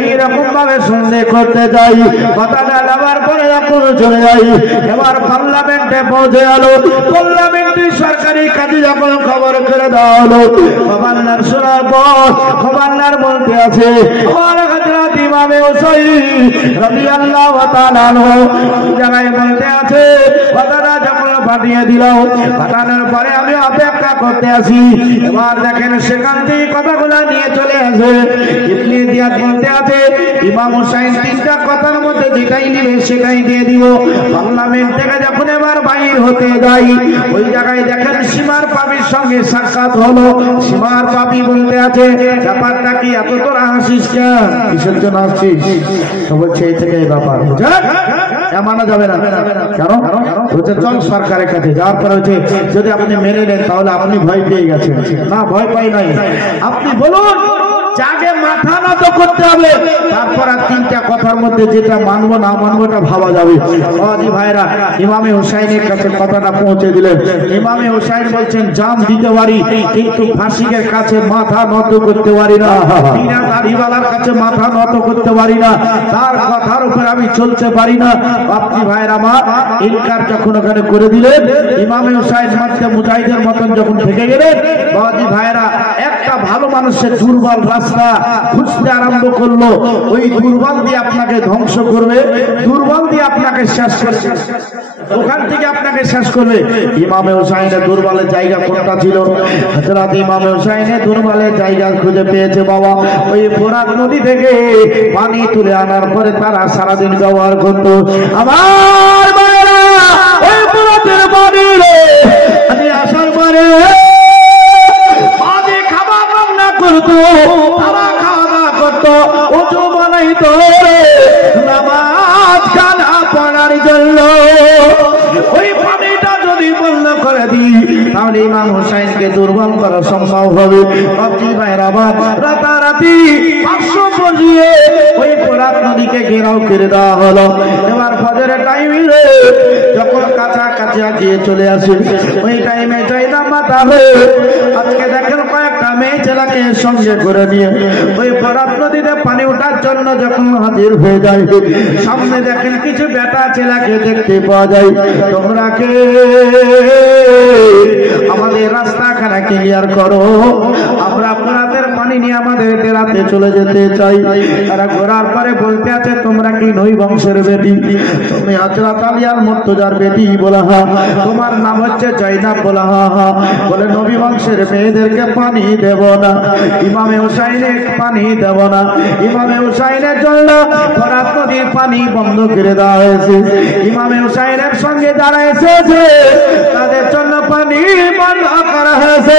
এইরকম ভাবে সন্ধি করতে যাই, কথাটা লাগার পরে যখন চলে যাই এবার পার্লামেন্টে পৌঁছে গেল, পার্লামেন্টের সরকারি কাজে যখন খবর করে দেওয়া হলো গভর্নর শোনার পর গভর্নর বলতে আছে আমার হযরত ইমাম হুসাইন রাদিয়াল্লাহু তাআলা আনহু জায়গায় বলতে আছে কথাটা যখন পাঠিয়ে দিল। পাঠানোর পরে আমি অপেক্ষা করতে আসি। এবার দেখেন সেখান থেকে কথাগুলো নিয়ে চলে আসে। ইবনে জিয়াদ বলতে আছে ইমাম হুসাইন তিনটা কথার মধ্যে যেটাই নিবে সেটাই দিয়ে দিব। পার্লামেন্ট থেকে যখন এবার বাইর হতে যাই, ওই জায়গায় দেখেন সীমার পাপির সঙ্গে সাক্ষাৎ হলো। সীমার পাপি বলতে আছে ব্যাপারটা কি এত তোরা হাসিস কেন, কিসের জন্য আসছিস? তো বলছে এই থেকে এই ব্যাপার মানা যাবে না। কারণ বলছে চল সরকারের কাছে। যাওয়ার পরে হচ্ছে যদি আপনি মেনে নেন তাহলে আপনি ভয় পেয়ে গেছেন। না, ভয় পাই নাই। আপনি বলুন যাকে মাথা নত করতে হবে, তারপর আর তিনটা কথার মধ্যে যেটা মানবো না মানবো এটা ভাবা যাবে। বাবাজি ভাইরা, ইমামে হুসাইনের কাছে কথাটা পৌঁছে দিলেন। ইমামে হুসাইন বলছেন জান দিতে পারি, কিন্তু ফাঁসিকের কাছে মাথা নত করতে পারি না, বিনা দাড়িওয়ালার কাছে মাথা নত করতে পারি না, তার কথার উপর আমি চলতে পারি না। বাবাজি ভাইরা, আমার ইনকার যখন ওখানে করে দিলেন, ইমামে হুসাইন মাঝে মুজাহিদের মতন যখন থেকে গেলেন, বাবাজি ভাইরা একটা ভালো মানুষের দুর্বল রাস্তা খুঁজতে আরম্ভ করলো। ওই দুর্বল দিয়ে আপনাকে ধ্বংস করবে, দুর্বল দিয়ে আপনাকে শেষ করবে, ওখান থেকে আপনাকে শেষ করবে। ইমামে হুসাইনের দুর্বলের জায়গা কোনটা ছিল? হযরত ইমামে হুসাইনের দুর্বলের জায়গা খুঁজে পেয়েছে বাবা। ওই ফোরাত নদী থেকে পানি তুলে আনার পরে তারা সারাদিন ব্যবহার করত। আমার মায়েরা ওই ফোরাতের পানি আমি আসার পরে তারা খাওয়া দাওয়া করতো, উঁচু বানাইতো নামাজ কানা পড়ার জন্য। ওই পানিটা যদি বন্ধ করে দিই তাহলে ইমাম হুসাইনকে দুর্বল করা সম্ভব হবে। রাতারাতি 500 বজিয়ে ওই ফোরাত নদীকে ঘেরাও করে দেওয়া হলো। এবার ফজরের টাইমে যখন কাছাকাছি গিয়ে চলে আসে, ওই টাইমে যাই না মাথা হয়ে আজকে দেখেন কয়েকটা মেয়ে ছেলেকে সঙ্গে করে নিয়ে ওই ফোরাত নদীতে পানি ওঠার জন্য যখন হাজির হয়ে যায়, সামনে দেখেন কিছু বেটা ছেলেকে দেখতে পাওয়া যায়। তোমরা কে? আমাদের রাস্তাখানা ক্লিয়ার করো, আমরা ফোরাতের পানি নিয়ে আমাদের তেরাতে চলে যেতে চাই। তারা ঘোরার পরে বলতে আছে তোমরা কি নই বংশের বেটি? তুমি হযরত আলী আল মুর্তজার বেটি? বলা হ্যাঁ। তোমার নাম হচ্ছে জয়নাব? বলা হ্যাঁ। বলে নবী বংশের মেয়েদেরকে পানি দেব না, ইমামে হুসাইনের পানি দেব না। ইমামে হুসাইনের জন্য ফোরাত নদীর পানি বন্ধ করে দেওয়া হয়েছে। ইমামে হুসাইনের সঙ্গে যারা এসেছে তাদের জন্য পানি বন্ধ করা হয়েছে।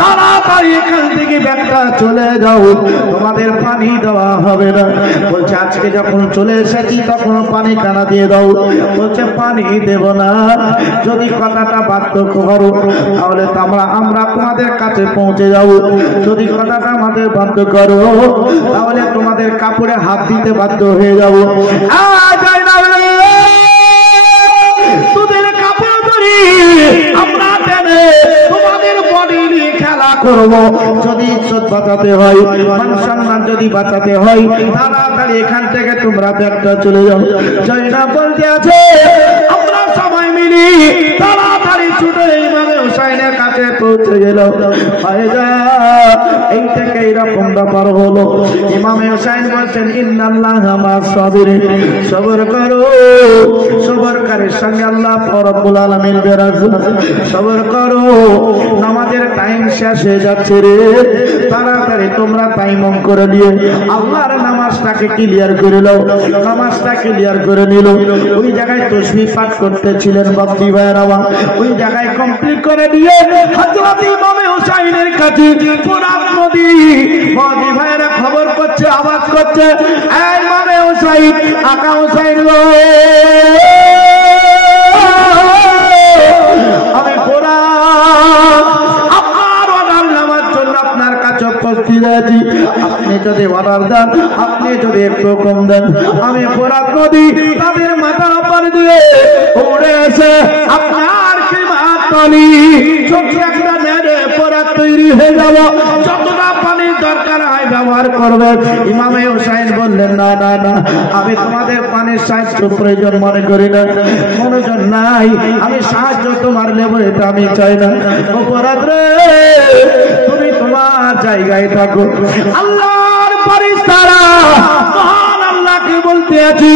তাড়াতাড়ি এখান থেকে ব্যাগটা চলে যাও, তোমাদের পানি দেওয়া হবে না। বলছে আজকে যখন চলে এসেছি তখন পানি কানা দিয়ে দাও। বলছে পানি দেব না, যদি কথাটা বাধ্য করো তাহলে আমরা তোমাদের কাছে পৌঁছে যাবো। যদি কথাটা আমাদের বাধ্য করো তাহলে তোমাদের কাপড়ে হাত দিতে বাধ্য হয়ে যাবো। তোদের কাপড় ধরি আমরা টেনে তোমাদের বডি নিয়ে খেলা করবো। যদি ইজ্জত বাঁচাতে হয়, মান সম্মান যদি বাঁচাতে হয়, তাড়াতাড়ি এখান থেকে তোমরা ব্যাগটা চলে যাও। জয়নাব বলতে আছে আমরা সবাই মিলি তাড়াতাড়ি ছুটে ইমামে হুসাইনের কাছে পৌঁছে গেল। এই থেকে এইরকম ব্যাপার হলো। ইমামে হুসাইন বলছেন ইন্নাল্লাহা মা'আস সাবিরিন, সবর করো, সবরকারীর সঙ্গে আল্লাহ রব্বুল আলামিন বিরাজমান। সবর করো, নামাজের টাইম শেষ হয়ে যাচ্ছে রে, তাড়াতাড়ি তোমরা টাইম অন করে নিয়ে আল্লাহর নামাজটাকে ক্লিয়ার করে নাও। নামাজটা ক্লিয়ার করে নিল। ওই জায়গায় তাসবিহ পাঠ করতেছিলেন বাপ্পি ভাইরা, ওই জায়গায় কমপ্লিট করে দিয়ে হযরত ইমামে হুসাইনের কাছে ফোরাত নদী বাপ্পি ভাইরা খবর করছে, আওয়াজ করছে, এই ইমামে হুসাইন, আকা হুসাইন গো, আমি ফোরাত আপনার অর্ডার নেওয়ার জন্য আপনার কাছে উপস্থিত আছি। আপনি যদি অর্ডার দেন, আপনি যদি একটু কম দেন, আমি ফোরাত নদী তাদের মাথার উপর দিয়ে উড়ে এসে আপনার তলি ছোট্ট একটা নেড়ে ফোরাত তৈরি হয়ে যাব। যতটা পানির দরকার হয় ব্যবহার করবেন। ইমামে হুসাইন বললেন না না না, আমি তোমাদের পানির সাহায্য প্রয়োজন মনে করি না, মনোজন নাই, আমি সাহায্য তোমার নেব এটা আমি চাই না। ফোরাত রে, তুমি তোমার জায়গায় থাকো। আল্লাহর ফেরেশতারা মহান আল্লাহকে বলতে আছি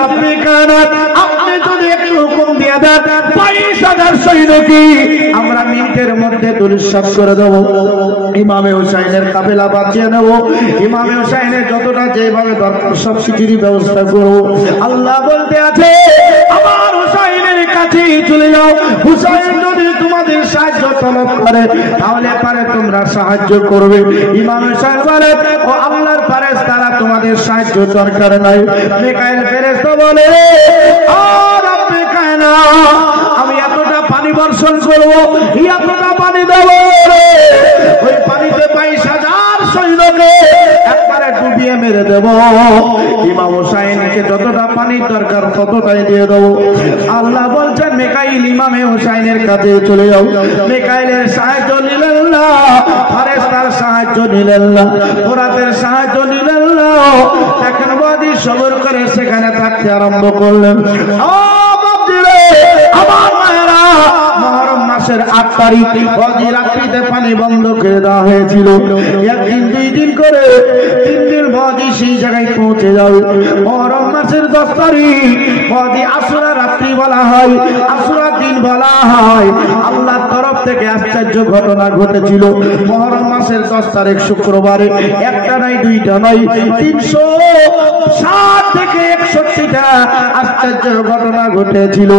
রব্বে কায়নাত, আপনি যদি একটু হুকুম দেন 22,000 সৈন্যকে আমরা মিনিটের মধ্যে দুলিশাত করে দেব। ইমামে হুসাইনের কাফেলা বাঁচিয়ে নেব। ইমামে হুসাইনের যতটা যেভাবে দরকার সব কিছুরই ব্যবস্থা করব। আল্লাহ বলতে আছে আমার হুসাইনের কাছে চলে যাও। হুসাইন যদি তোমাদের সাহায্য তলব করে তাহলে পারে তোমরা সাহায্য করবে। ইমাম হুসাইন বলে ও আল্লাহর ফেরেশতারা তোমাদের সাহায্য দরকার নাই। মিকাইল ফেরেশতা বলে ও রব্বে কায়না আমি এতটা পানি বর্ষণ করব, এতটা পানি দেব ওই পানিতে 22,000 সৈন্যকে একবারে ডুবিয়ে মেরে দেব। ইমাম হুসাইনকে যতটা পানির দরকার ততটাই দিয়ে দেব। আল্লাহ বলছেন মিকাইল ইমামে হুসাইনের কাছে চলে যাও। মিকাইলের সাহায্য নিলেন না, ফেরেশতার সাহায্য নিলেন না, ফোরাতের সাহায্য নিলেন না। এখন বাদী সবর করে সেখানে থাকতে আরম্ভ করলেন। আমার মায়েরা মুহররম মাসের 8 তারিখ বদি রাত্রিতে পানি বন্ধ করে দেওয়া হয়েছিল। একদিন 2 দিন করে 3 দিন বদি সেই জায়গায় পৌঁছে যাবে। মুহররম মাসের 10 তারিখ বদি আশুরা রাত্রি বলা হয়, আশুরা দিন বলা হয়। আল্লাহর তরফ থেকে আশ্চর্য ঘটনা ঘটেছিল। মুহররম মাসের 10 তারিখ শুক্রবারে একটা নয় দুইটা নয় 360 থেকে 61টা আশ্চর্য ঘটনা ঘটেছিল।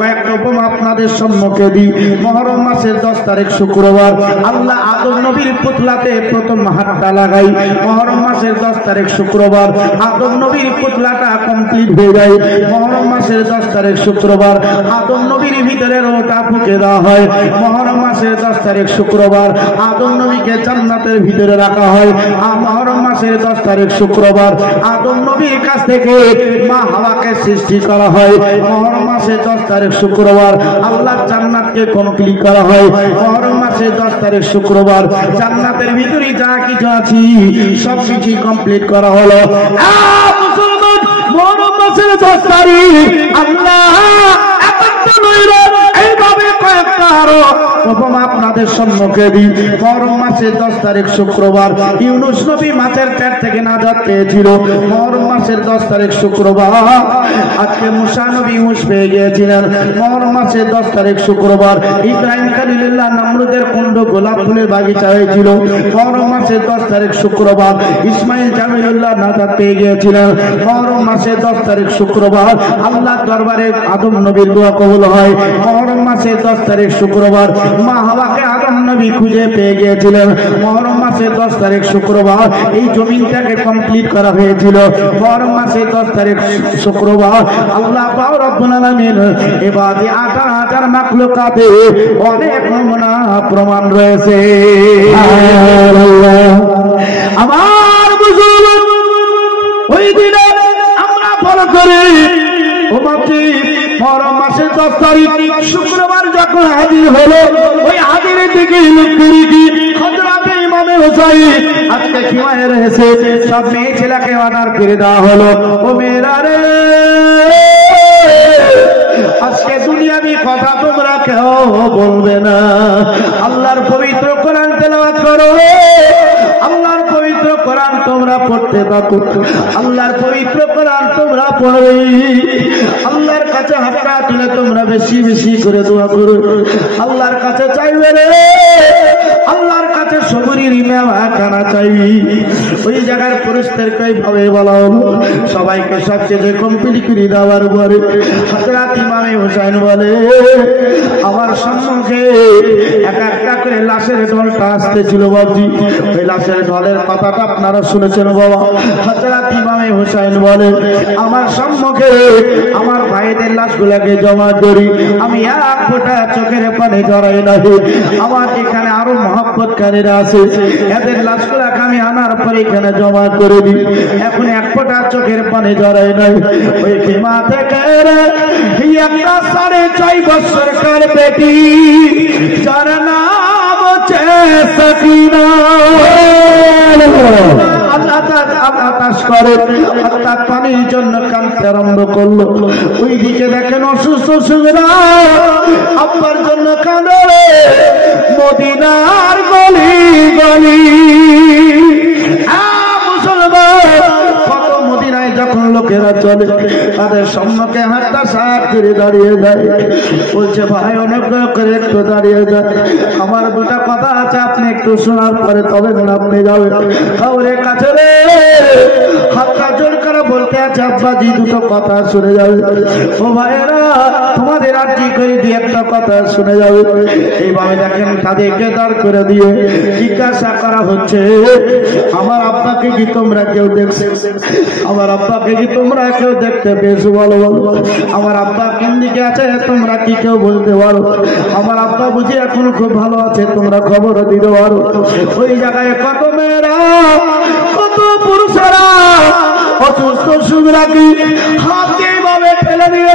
কয়েকটা উপমা আপনাদের সম্মুখে দিই। মুহররম মাসের 10 তারিখ শুক্রবার আল্লাহ আদম নবীর পুতলাতে প্রথম হাতটা লাগাই। মুহররম মাসের 10 তারিখ শুক্রবার আদম নবীর পুতলাটা কমপ্লিট হয়ে যায়। মুহররম মাসের 10 তারিখ শুক্রবার আদম নবীর ভিতরে রোটা ফুঁকে দেওয়া হয়। মুহররম মাসের 10 তারিখ শুক্রবার আদম নবীকে জান্নাতের ভিতরে রাখা হয়। মুহররম মাসের 10 তারিখ শুক্রবার আদম নবীর কাছ থেকে মা হাওয়াকে সৃষ্টি করা হয়। মুহররম মাসের 10 তারিখ শুক্রবার আল্লাহ জান্নাতকে কমপ্লিট করা হয়। মুহররম মাসের 10 তারিখ শুক্রবার জান্নাতের ভিতরে যা কিছু আছে সব কিছু কমপ্লিট করা হলো। মুসলমান মুহররম মাসের 10 তারিখ আল্লাহ এইভাবে কয়েকটা আরো উপমা আপনাদের সম্মুখে দিই। মুহররম মাসের 10 তারিখ শুক্রবার ইউনূস নবী মাছের পেট থেকে নাজাত পেয়েছিল। মুহররম মাসের 10 তারিখ শুক্রবার আজকে মুসা নবী হুঁশ পেয়ে গিয়েছিলেন। মুহররম মাসের 10 তারিখ শুক্রবার ইব্রাহিম খলিলুল্লাহ নমরুদের কুণ্ড গোলাপ ফুলের বাগিচা হয়েছিল। মুহররম মাসের 10 তারিখ শুক্রবার ইসমাইল জামিলুল্লাহ নাজাত পেয়ে গিয়েছিলেন। মুহররম মাসের 10 তারিখ শুক্রবার আল্লাহর দরবারে আদম নবীর দোয়া কবুল হয়। মুহররম মাসের 10 তারিখ শুক্রবার মা হাওয়াকে আদম নবী খুঁজে পেয়ে গিয়েছিলেন। মুহররম মাসের 10 তারিখ শুক্রবার এই জমিনটাকে কমপ্লিট করা হয়েছিল। মুহররম মাসের 10 তারিখ শুক্রবার আল্লাহ পাক রব্বুল আলামিন ইবাদে 18,000 মাখলুকাতে অনেক নমুনা প্রমাণ রয়েছে। আমার বুজুর্গ ওই দিনে আমরা ফলো করি মুহররম মাসের 10 তারিখ শুক্রবার যখন হাজির হলো ওই হাজিরের দিকে লক্ষ্য রেখে হযরতে ইমামে হুসাইন আজকে খিমায়ে রয়েছে সব মেয়ে ছেলেকে অর্ডার করে দেওয়া হলো। ও মেয়েরা রে আজকে দুনিয়াবি কথা তোমরা কেউ বলবে না। আল্লাহর পবিত্র কোরআন তেলাওয়াত করো। আল্লাহর পবিত্র কোরআন তোমরা পড়তে থাকো। আল্লাহর পবিত্র কোরআন তোমরা পড়বে। আল্লাহর কাছে হাতটা তুলে তোমরা বেশি বেশি করে দোয়া করো। আল্লাহর কাছে চাইবে রে, আল্লাহর কাছে সবুরির মেওয়া কানা চাইবি। ওই জায়গার পুরুষদেরকে ভাবে বলা হলো সবাইকে সবচেয়ে কমপ্লিট করে দেওয়ার পরে হযরত ইমামে হুসাইন বলে আমার সম্মুখে একটা করে লাশের ঢলটা আসতেছিল বাবজি। ওই লাশের ঢলের কথাটা আপনারা শুনেছেন বাবা। হযরত ইমামে হুসাইন বলে আমার সম্মুখে আমার ভাইদের লাশগুলোকে জমা করি, আমি এক ফোঁটা চোখের পানি জড়াই নাই। আমার এখানে আরো মহব্বতকারীরা আছে, এদের লাশগুলোকে আমি আনার পরে এখানে জমা করে দিই। এখন এক ফোঁটা চোখের পানি জড়াই নাই। ওই খিমা থেকে একটা 6.5 বছরকার বেটি যার নাম হচ্ছে সাকিনা আকাশ করে অর্থাৎ পানির জন্য কাঁদতে আরম্ভ করলো। ওই দিকে দেখেন অসুস্থ সুগরা আব্বার জন্য কাঁদে মদিনার গলি গলি। মুসলমান কত মদিনায় যখন লোকেরা চলে তাদের সম্মুখে হাতটা সাত করে দাঁড়িয়ে যায় বলছে ভাই অনুগ্রহ করে একটু দাঁড়িয়ে যায় আমার দুটা কথা আছে আপনি একটু শোনার পরে তবে আপনি যাবেন কাউরে কাছে রে হাতটা জোর করে বলতে আছে আব্বাজি দুটো কথা শুনে যাবে ও ভাইয়েরা তোমাদের আর কি করে দিয়ে একটা কথা শুনে যাবে এইভাবে দেখেন তাদেরকে দাঁড় করে দিয়ে জিজ্ঞাসা করা হচ্ছে আমার আব্বাকে কি তোমরা কেউ দেখছে আমার আব্বাকে কি তোমরা কেউ দেখতে পেয়েছো বলো বলো আমার আব্বা কোন দিকে আছে তোমরা কি কেউ বলতে পারো আমার আব্বা বুঝি এখন খুব ভালো আছে তোমরা খবর দিতে পারো ওই জায়গায় কত মেয়েরা কত পুরুষেরা অসুস্থ সুবিধাকে হাত দিয়ে ভাবে ফেলে দিয়ে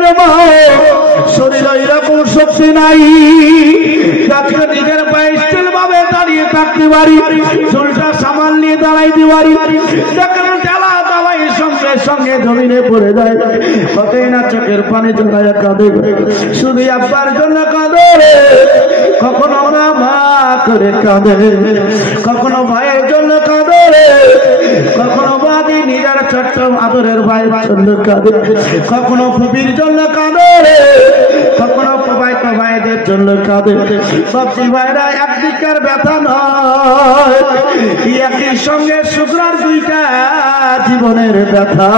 শরীরে এরকম শক্তি নাই যাকে নিজের পায়ে স্টিল ভাবে দাঁড়িয়ে থাকতে পারি চুলটা সামাল নিয়ে দাঁড়াইতে পারি ঠেলা দাওয়াই সঙ্গে সঙ্গে জমিনে পড়ে যায় কতই না চোখের পানি জড়ায় কাঁদে শুধু আব্বার জন্য কাঁদে কখনো মা করে কাঁদে কখনো ভাইয়ের জন্য কাঁদে কখনো বাদি নিজের ছোট্ট আদরের ভাইয়ের জন্য কাঁদে কখনো ফুপির জন্য কাঁদে কখনো প্রবাহিত ভাইদের জন্য কাঁদে সবজি ভাইরা একদিকের ব্যথা নয় একই সঙ্গে শুক্রার দুইটা জীবনের ব্যথা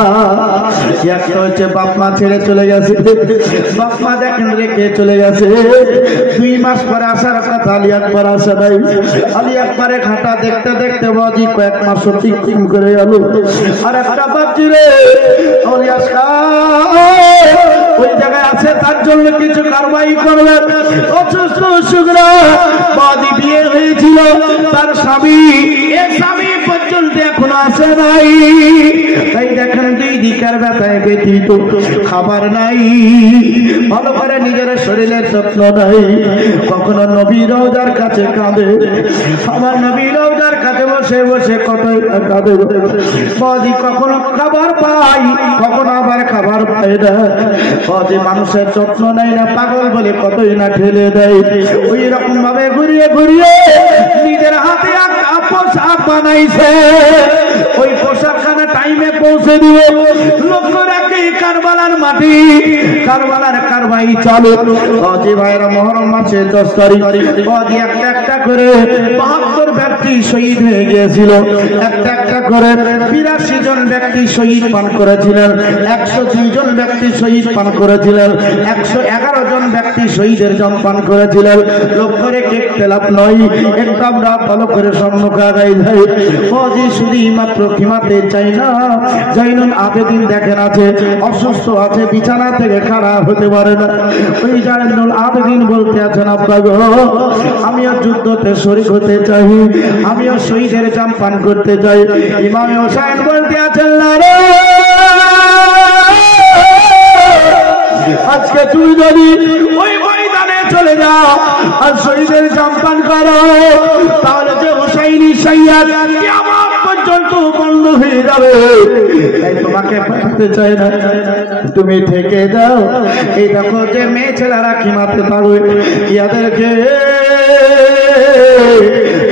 একটা হচ্ছে বাপ মা ছেড়ে চলে গেছে বাপ মা দেখেন রেখে চলে গেছে 2 মাস পরে আসার কথা আলী আকবর আসে নাই আলী আকবরে খাতা দেখতে দেখতে বাজি কয়েক মাস টিম করে গেল আর একটা বাচ্চি রে ওই জায়গায় আছে তার জন্য কিছু কারবাই করবে অসুস্থ শুক্রা বাদি বিয়ে হয়েছিল তার স্বামী পর্যন্ত এখনো আসে নাই তাই দেখেন দুই দিকের ব্যথায় ব্যতীত খাবার নাই ভালো করে নিজের শরীরের যত্ন নাই কখনো নবী রওজার কাছে কাঁদে আমার নবী রওজার কাছে বসে বসে কতই কাঁদে বাদি কখনো খাবার পাই কখনো আবার খাবার পায় না বাদি মানুষের যত্ন নেয় না পাগল বলে কতই না ঠেলে দেয় ওই রকম ভাবে ঘুরিয়ে ঘুরিয়ে নিজের হাতে একটা পোশাক বানাইছে ওই পোশাকখানা টাইমে পৌঁছে দিয়ে লক্ষ্য রাখে কারবালার মাটি কারবালার কারবাই চালু অজি ভাইরা মহরম মাসের 10 তারিখ অজি একটা একটা করে 72 ব্যক্তি শহীদ হয়ে গিয়েছিল একটা একটা করে 82 জন ব্যক্তি শহীদ পান করেছিলেন 102 জন ব্যক্তি শহীদ পান করেছিলেন 111 জন ব্যক্তি শহীদের জাম পান করেছিলেন লক্ষ্য রেখে খেলাপ নয় একটু আমরা ভালো করে সম্মুখে আগাই যাই অজি শুধু মাত্র কিমাতে চাই না জাইনুল আবেদিন দেখেন আছে অসুস্থ আছে বিছানা থেকে খারাপ হতে পারে না ওই জাইনুল আবেদিন বলতে আছেন আব্বা গো আমিও যুদ্ধতে শরীক হতে চাই আমিও শহীদের জাম পান করতে চাই ইমাম হোসেন বলতে আছেন না রে আজকে তুই যদি ওই ময়দানে চলে যাও আর শহীদের জাম পান করো তাহলে যে হোসাইনি সাইয়্যিদ কিয়ামত পর্যন্ত বন্ধ হয়ে যাবে তাই তোমাকে পাঠাতে চাই না তুমি থেকে যাও এই দেখো যে মেয়ে ছেলেরা কিমাতে পারবে ইয়াদেরকে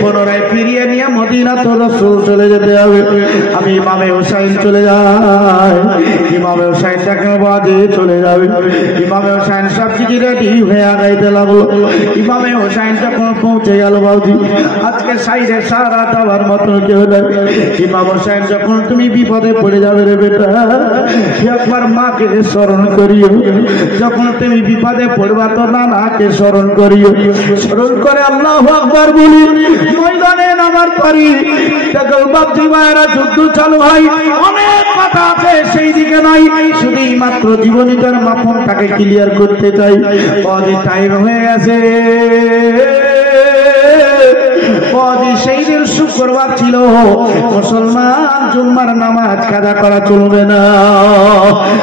পুনরায় ফিরিয়ে নিয়ে মদিনা তো রাসূল চলে যেতে হবে আমি ইমামে হোসাইন চলে যাই ইমামে হোসাইন দেখেন বাদে চলে যাবে ইমামে হোসাইন সব কিছু রেডি হয়ে আগাইতে লাগলো ইমামে হোসাইন যখন পৌঁছে গেল বাউজি আজকে সাইডে সারা দেওয়ার মতো কেউ নেই ইমাম হোসাইন যখন তুমি বিপদে পড়ে যাবে রে বেটা একবার মাকে স্মরণ করিও যখন তুমি বিপদে পড়বা তো নানাকে স্মরণ করিও স্মরণ করে আল্লাহু আকবার বলি ময়দানে নামার পরই সকল বাপজি ভাইরা যুদ্ধ চালু হয় অনেক কথা আছে সেই দিকে নাই শুধু মাত্র জীবনীটার মাপনটাকে ক্লিয়ার করতে চাই অনেক টাইম হয়ে গেছে সেই দিন শুক্রবার ছিল মুসলমান জুম্মার নামাজ কাজা করা চলবে না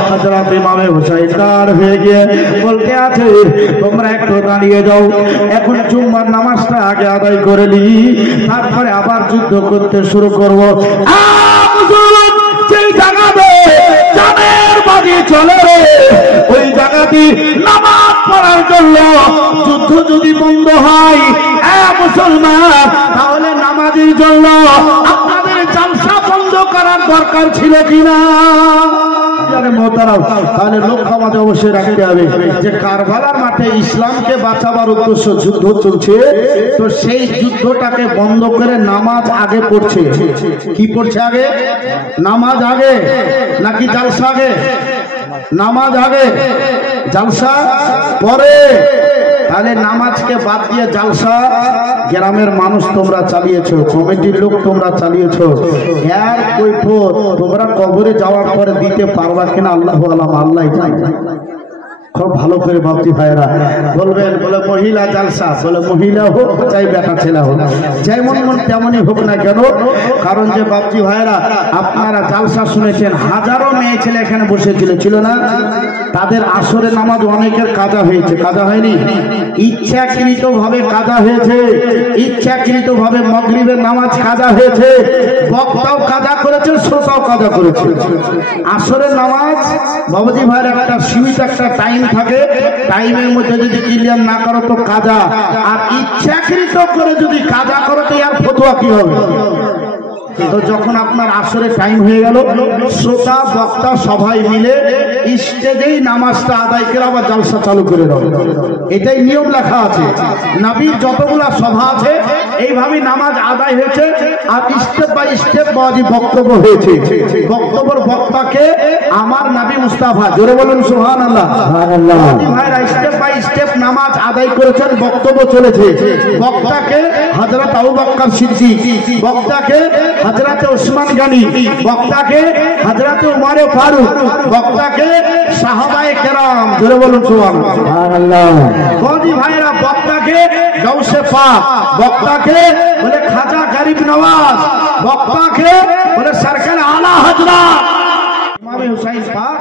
হযরত ইমামে হুসাইন দাঁড় হয়ে গিয়ে বলতে আছে তোমরা একটু দাঁড়িয়ে যাও এখন জুম্মার নামাজটা আগে আদায় করে নি তারপরে আবার যুদ্ধ করতে শুরু করব সেই জায়গাতে জানের বাজি চলে রে ওই জায়গাতে নামাজ পড়ার জন্য যুদ্ধ যদি বন্ধ হয় মুসলমান তাহলে নামাজের জন্য আপনাদের জালসা বন্ধ করার দরকার ছিল কিনা দিদারে মোহতারাম, তাহলে লক্ষ্য আমাদের অবশ্যই রাখতে হবে যে কারবালার মাঠে ইসলামকে বাঁচাবার উদ্দেশ্য যুদ্ধ চলছে, তো সেই যুদ্ধটাকে বন্ধ করে নামাজ আগে পড়ছে। কি পড়ছে আগে? নামাজ আগে নাকি জালসা আগে? নামাজ আগে, জালসা পরে। তাহলে নামাজকে বাদ দিয়ে জালসা গ্রামের মানুষ তোমরা চালিয়েছো, কমিটির লোক তোমরা চালিয়েছো। এর কৈফিয়ত তোমরা কবরে যাওয়ার পরে দিতে পারবা কিনা আল্লাহু আলাম, আল্লাহ জানে। খুব ভালো করে বাপজি ভাইরা বলবেন, বলে মহিলা জালসা, বলে মহিলা হোক চাই বেটা ছেলে হোক, যেমন মন তেমনই হোক না কেন। কারণ যে বাপজি ভাইরা আপনারা জালসা শুনেছেন, হাজারো মেয়ে ছেলে এখানে বসেছিল, ছিল না? তাদের আসরে নামাজ অনেকের কাজা হয়েছে, কাজা হয়নি? ইচ্ছাকৃত ভাবে কাজা হয়েছে, ইচ্ছাকৃত ভাবে মাগরিবের নামাজ কাজা হয়েছে, বক্তাও কাজা করেছে, শ্রোতাও কাজা করেছে। আসরের নামাজ বাবাজি ভাইয়ের একটা সীমিত একটা টাইম থাকে, টাইমের মধ্যে যদি ক্লিয়ার না করো তো কাজা। আর ইচ্ছাকৃত করে যদি কাজা করো তো আর ফতোয়া কি হবে? তো যখন আপনার আসরে টাইম হয়ে গেল, শ্রোতা বক্তা সবাই মিলে স্টেজেই নামাজটা আদায় করে আবার জালসা চালু করে দাও, এটাই নিয়ম লেখা আছে। নবীর যতগুলা সভা আছে এইভাবে নামাজ আদায় হয়েছে, আর স্টেপ বাই স্টেপ বাজি বক্তব্য হয়েছে। বক্তব্যের বক্তাকে আমার নবী মুস্তাফা, জোরে বলুন সুবহানাল্লাহ। ভাইরা স্টেপ বাই স্টেপ নামাজ আদায় করেছেন, বক্তব্য চলেছে। বক্তাকে হযরত আবু বকর সিদ্দিক, বক্তাকে হযরত ওসমান গনি, বক্তাকে হযরত উমর ফারুক, বক্তাকে সাহাবায়ে কেরাম, জোরে বলুন সুবহানাল্লাহ। বাজি ভাইরা বক্তাকে গাউসে পাক, বক্তাকে বলে খাজা গরিব নওয়াজ, বক্তাকে বলে সরকার আলা হযরত ইমাম হুসাইন পাক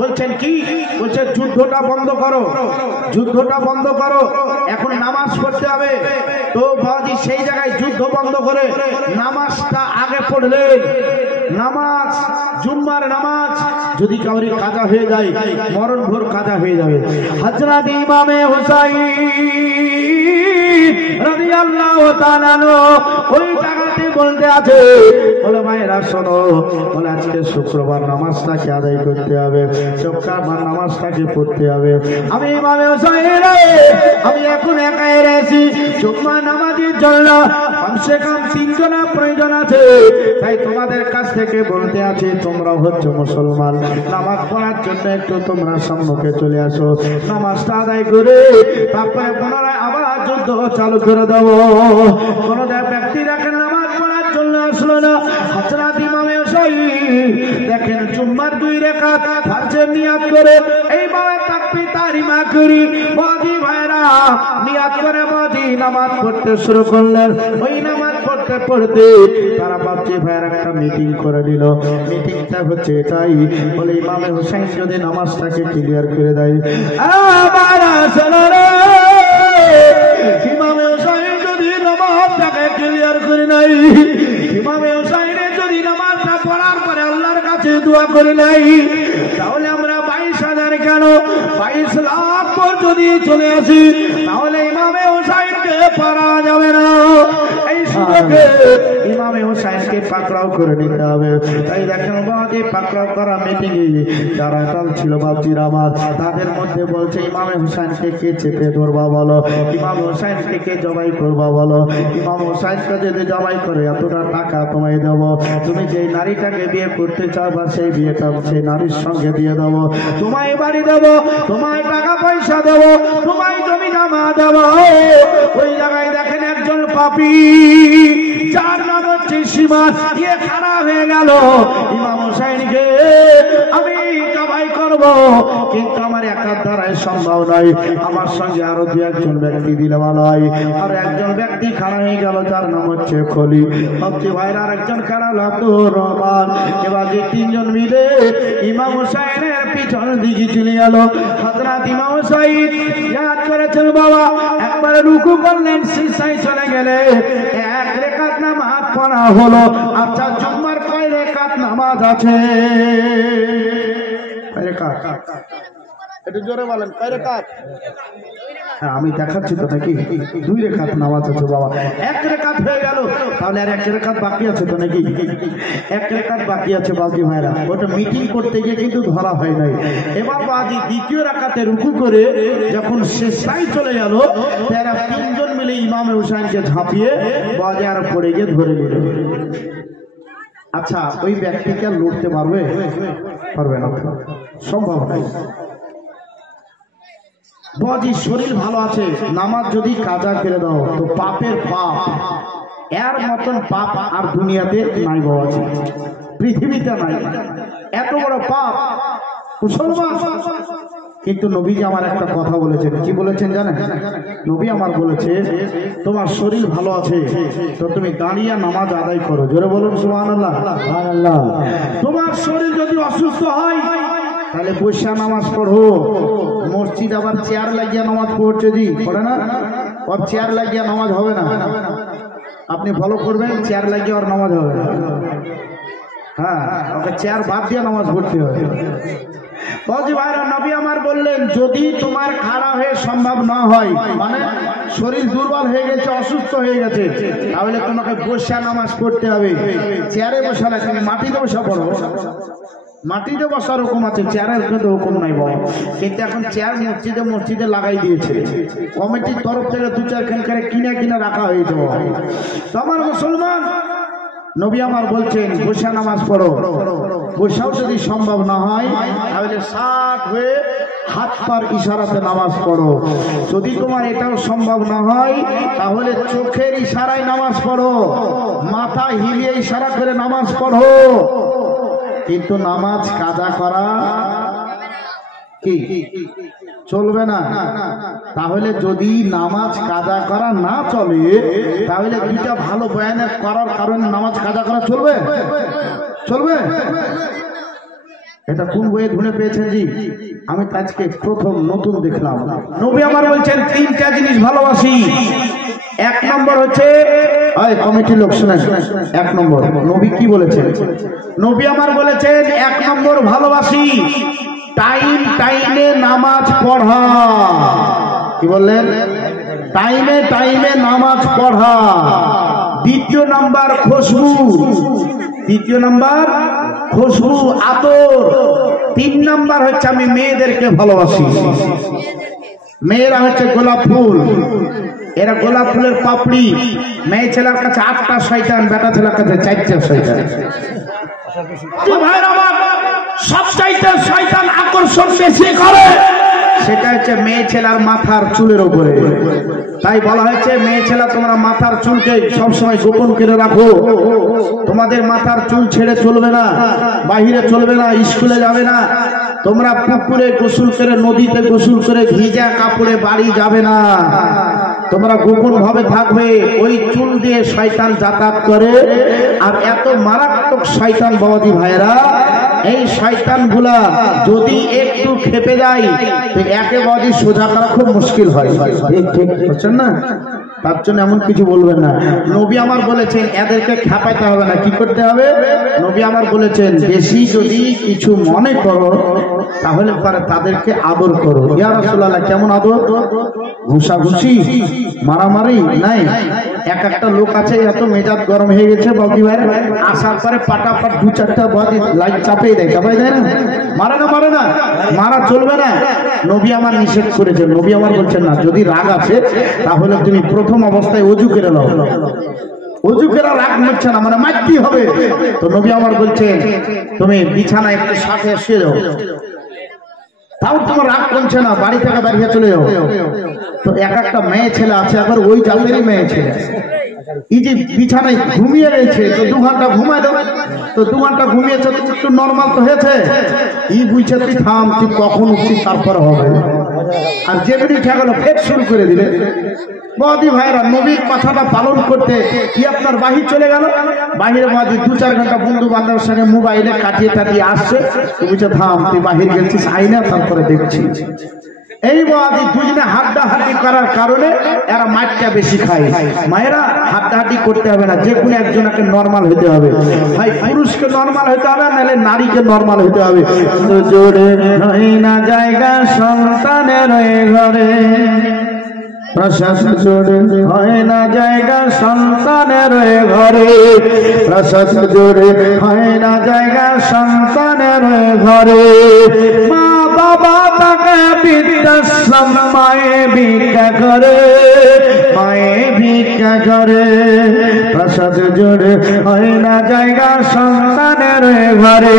বলছেন কি? বলছে যুদ্ধটা বন্ধ করো, যুদ্ধটা বন্ধ করো, এখন নামাজ পড়তে হবে। তো বাবাজি সেই জায়গায় যুদ্ধ বন্ধ করে নামাজটা আগে পড়লেন। নামাজ, জুম্মার নামাজ যদি কাউরি কাজা হয়ে যায়, মরণ ভোর কাজা হয়ে যাবে। হযরত ইমামে হুসাইন রাদিয়াল্লাহু তাআলা ওই জায়গাতে বলতে আছে, বলে ভাইরা শোনো, বলে আজকে শুক্রবার নামাজটাকে আদায় করতে হবে, শুক্রবার নামাজটাকে পড়তে হবে। আমি ইমামে হুসাইন, আমি এখন একাই রয়েছি, জুম্মা নামাজের জন্য কমসে কম 3 জনের প্রয়োজন আছে। তাই তোমাদের কাছ থেকে বলতে আছে, তোমরা হচ্ছে মুসলমান, নামাজ পড়ার জন্য একটু তোমরা সম্মুখে চলে আসো, নামাজটা আদায় করে তারপরে পুনরায় আবার যুদ্ধ চালু করে দেবো। কোন ব্যক্তি দেখেন নামাজ পড়ার জন্য আসলো না, হযরত ইমামে হুসাইন দেখেন জুম্মার 2 রাকাত ফরজের নিয়াত করে এইভাবে তাকবীর তাহরিমা করি বাজি ভাইরা নিয়াত করে বাজি নামাজ পড়তে শুরু করলেন। ওই নামাজ পড়তে পড়তে তারা বাজি ভাইরা একটা মিটিং করে দিল। মিটিংটা হচ্ছে এটাই, বলে ইমামে হুসাইন যদি নামাজটাকে ক্লিয়ার করে দেয়, আমারা চলরে ইমামে হুসাইন যদি নামাজটাকে ক্লিয়ার করে নাই, ইমামে হুসাইনের যদি নামাজটা পড়ার পরে আল্লাহর কাছে দোয়া করে নাই, তাহলে আমরা 22,000 কেন 22 লাখ পর যদি চলে আসি, তাহলে ইমামে হুসাইনকে পারা যাবে না। এই সুযোগে ইমামে হুসাইনকে পাকড়াও করে নিতে হবে। তাই দেখেন বাবাজি পাকড়াও করা মিটিং এ যারা কাল ছিল বাবজির আমার, তাদের মধ্যে বলছে ইমামে হুসাইনকে কে চেপে ধরবা বলো, ইমাম হুসাইনকে কে জবাই করবা বলো, ইমাম হুসাইনকে যদি জবাই করে এতটা টাকা তোমায় দেবো, তুমি যেই নারীটাকে বিয়ে করতে চাও সেই বিয়েটা সেই নারীর সঙ্গে দিয়ে দেবো, তোমায় বাড়ি দেবো, তোমায় টাকা পয়সা দেবো, তোমায় জমি জমা দেবো। ওই জায়গায় দেখেন একজন পাপী যার নাম হচ্ছে সীমান, ইয়ে খারাপ হয়ে গেল, ইমাম হুসাইনকে আমি জবাই করব, কিন্তু আমার একার দ্বারাই সম্ভব নয়, আমার সঙ্গে আরো 2-1 ব্যক্তি দিলে ভালো হয়। আর একজন ব্যক্তি খারাপ হয়ে গেল, যার নাম হচ্ছে খলি। ভাবছি ভাইরা আরেকজন খারাপ আব্দুর রহমান। এবার 3 জন মিলে ইমাম হুসাইনের পিছন দিকে চলে গেল। হযরত ইমাম হুসাইন ইয়াদ করেছেন বাবা, একবার রুকু করলেন, সিজদায় চলে গেলে 1 রাকাত নামাজ পড়া হলো। আচ্ছা জুম্মার কয় রাকাত নামাজ আছে? কয় রাকাত? একটু জোরে বলেন, কয় রাকাত? হ্যাঁ আমি দেখাচ্ছি তো নাকি 2 রাকাত নামাজ আছে বাবা, 1 রাকাত হয়ে গেল, তাহলে আর 1 রাকাত বাকি আছে তো নাকি? 1 রাকাত বাকি আছে বাকি ভাইরা, ওটা মিটিং করতে গিয়ে কিন্তু ধরা হয় নাই। এবার বাজি দ্বিতীয় রাকাতে রুকু করে যখন শেষাই চলে গেল, তারা 3 জন মিলে ইমাম হুসাইনকে ঝাঁপিয়ে বাজে আর পড়ে গিয়ে ধরে নিল। আচ্ছা ওই ব্যক্তিকে লড়তে পারবে? পারবে না, সম্ভব নাই। বাজি শরীর ভালো আছে, নামাজ যদি কাজা করে দাও তো পাপের পাপ, এর মতন পাপ আর দুনিয়াতে নাই বাবাজি, পৃথিবীতে নাই, এত বড় পাপ মুসলমান। কিন্তু নবীজি আমার একটা কথা বলেছেন, কি বলেছেন জানেন? নবী আমার বলেছে তোমার শরীর ভালো আছে তো তুমি দাঁড়িয়ে নামাজ আদায় করো, জোরে বলুন সুবহানাল্লাহ। সুবহানাল্লাহ। তোমার শরীর যদি অসুস্থ হয় তাহলে বসে নামাজ পড়ো। মসজিদ আবার চেয়ার লাগিয়ে নামাজ পড়ছে, জি পড়ে না, ওর চেয়ার লাগিয়ে নামাজ হবে না। আপনি ফলো করবেন, চেয়ার লাগিয়ে ওর নামাজ হবে না। হ্যাঁ ওকে চেয়ার বাদ দিয়ে নামাজ পড়তে হবে। বাজি ভাইরা নবী আমার বললেন যদি তোমার খাড়া হয়ে সম্ভব না হয়, মানে শরীর দুর্বল হয়ে গেছে, অসুস্থ হয়ে গেছে, তাহলে তোমাকে বসে নামাজ পড়তে হবে। চেয়ারে বসা না, তুমি মাটিতে বসা পড়ো। মাটিতে বসার হুকুম আছে, চেয়ারের কিন্তু হুকুম নাই বাবা। কিন্তু এখন চেয়ার মসজিদে লাগাই দিয়েছে, কমিটির তরফ থেকে 2-4 খান করে কিনে রাখা হয়েছে। তোমার মুসলমান নবী আমার বলছেন বসে নামাজ পড়ো। বসাও যদি সম্ভব না হয় তাহলে 60 হয়ে হাত পার ইশারাতে নামাজ পড়ো। যদি তোমার এটাও সম্ভব না হয় তাহলে চোখের ইশারায় নামাজ পড়ো, মাথা হিলিয়ে ইশারা করে নামাজ পড়ো। কিন্তু নামাজ কাজা করা কি চলবে না। তাহলে যদি নামাজ কাজা করা না চলে তাহলে 2টা ভালো বয়ান করার কারণে নামাজ কাজা করা চলবে? চলবে? এটা কোন বইয়ে ধুনে পেয়েছেন জি? আমি আজকে প্রথম নতুন দেখলাম। নবী আমার বলছেন 3টা জিনিস ভালোবাসি। 1 নম্বর হচ্ছে, কমিটির লোক শুনেন, 1 নম্বর নবী কি বলেছেন? নবী আমার বলেছেন 1 নম্বর ভালোবাসি টাইমে নামাজ পড়া। কি বললেন? টাইমে নামাজ পড়া। 2 নম্বর খুশবু, 2 নম্বর খুশবু আতর। 3 নম্বর হচ্ছে আমি মেয়েদেরকে ভালোবাসি। মেয়েরা হচ্ছে গোলাপ ফুল, এরা গোলাপ ফুলের পাপড়ি। মেয়ে ছেলের কাছে 8টা শয়তান, বেটা ছেলের কাছে 4টা শয়তান। সবচাইতে শয়তান আকর্ষণ বেশি করে সেটা হচ্ছে মেয়ে ছেলের মাথার চুলের উপরে। তাই বলা হয়েছে মেয়ে ছেলে তোমরা মাথার চুলকে সবসময় গোপন করে রাখো। তোমাদের মাথার চুল ছেড়ে চলবে না, বাহিরে চলবে না, স্কুলে যাবে না, তোমরা পুকুরে গোসল করে, নদীতে গোসল করে, ভিজা কাপড়ে বাড়ি যাবে না, তোমরা গোপন ভাবে থাকবে। ওই চুল দিয়ে শয়তান যাতায়াত করে। আর এত মারাত্মক শয়তান বাবাজি ভাইরা, এই শয়তান গুলা যদি একটু খেপে যায় তো একেবারে সোজা করা খুব মুশকিল হয়। ঠিক বুঝছেন না? তার জন্য এমন কিছু বলবেন না। নবী আমার বলেছেন এদেরকে খেপাইতে হবে না, কি করতে হবে? নবী আমার বলেছেন বেশি যদি কিছু মনে করো তাহলে পরে তাদেরকে আদর করো। ইয়া রাসূলুল্লাহ কেমন আদর? ঘুষাঘুষি, মারামারি নাই। একটা লোক আছে এত মেজাজ গরম হয়ে গেছে বাবজি ভাই, আসার পরে পাটাপাট 2-4টা বাজি লাইট চাপিয়ে দেয়, চাপাই দেয় না? মারে না, মারা চলবে না। নবী আমার নিষেধ করেছেন। নবী আমার বলছেন না, যদি রাগ আছে তাহলে তুমি প্রথম অবস্থায় ওযু করে নাও। ওযু করে রাগ হচ্ছে না, মানে মারতেই হবে। তো নবী আমার বলছেন তুমি বিছানায় একটু সাথে শুয়ে যাও, তাও তোমার রাগ কমছে না, বাড়ি থেকে বেরিয়ে চলে যাও। তো একটা মেয়ে ছেলে আছে, আবার ওই জাতেরই মেয়ে ছেলে, এই যে বিছানায় ঘুমিয়ে গেছে, তো 2 ঘন্টা ঘুমায় দাও। তো 2 ঘন্টা ঘুমিয়েছে তো একটু নর্মাল তো হয়েছে, ই বুঝছে তুই থাম, তুই কখন উঠছিস তারপরে হবে। আর যেমনি ঠেকালো ফের শুরু করে দিলে। বাদি ভাইরা নবীর কথাটা পালন করতে কি আপনার বাহির চলে গেল, বাহিরে বাদি 2-4 ঘন্টা বন্ধু বান্ধবের সঙ্গে মোবাইলে কাটিয়ে আসছে, তুমি যে থাম, তুই বাহির গেছিস আইনা, তারপরে দেখছি। এই বাদি দুজনে হাড্ডাহাড্ডি করার কারণে এরা মাঠটা বেশি খায়। মায়েরা হাড্ডাহাড্ডি করতে হবে না, যে কোনো একজনকে নরমাল হতে হবে। ভাই পুরুষকে নরমাল হতে হবে, নাহলে নারীকে নরমাল হতে হবে। জোরে হয় না জায়গা সন্তানের ঘরে, প্রসাদ জোরে হয় না জায়গা সন্তানের ঘরে, প্রসাদ জোরে হয় না জায়গা সন্তানের ঘরে। মা বাবা তাকে বৃদ্ধাশ্রম মায়ে ভিক্ষা করে, মায়ে ভিক্ষা করে। প্রসাদ জোরে হয় না জায়গা সন্তানের ঘরে,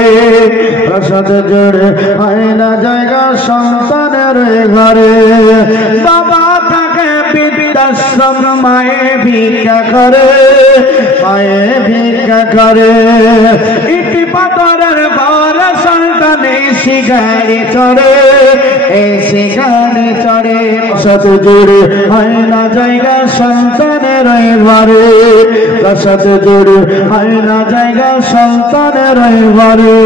প্রসাদ জোরে হয় না জায়গা সন্তানের ঘরে। বাবা তাকে বৃদ্ধাশ্রম মায়ে ভিক্ষা করে, মায়ে ভিক্ষা করে। ইটি পাথরের ঘর সন্তানে শিকারে চড়ে, এই শিকারে চড়ে। প্রসাদ জোরে হয় না জায়গা সন্তানের ঘরে, প্রসাদ জোরে হয় না জায়গা সন্তানের ঘরে।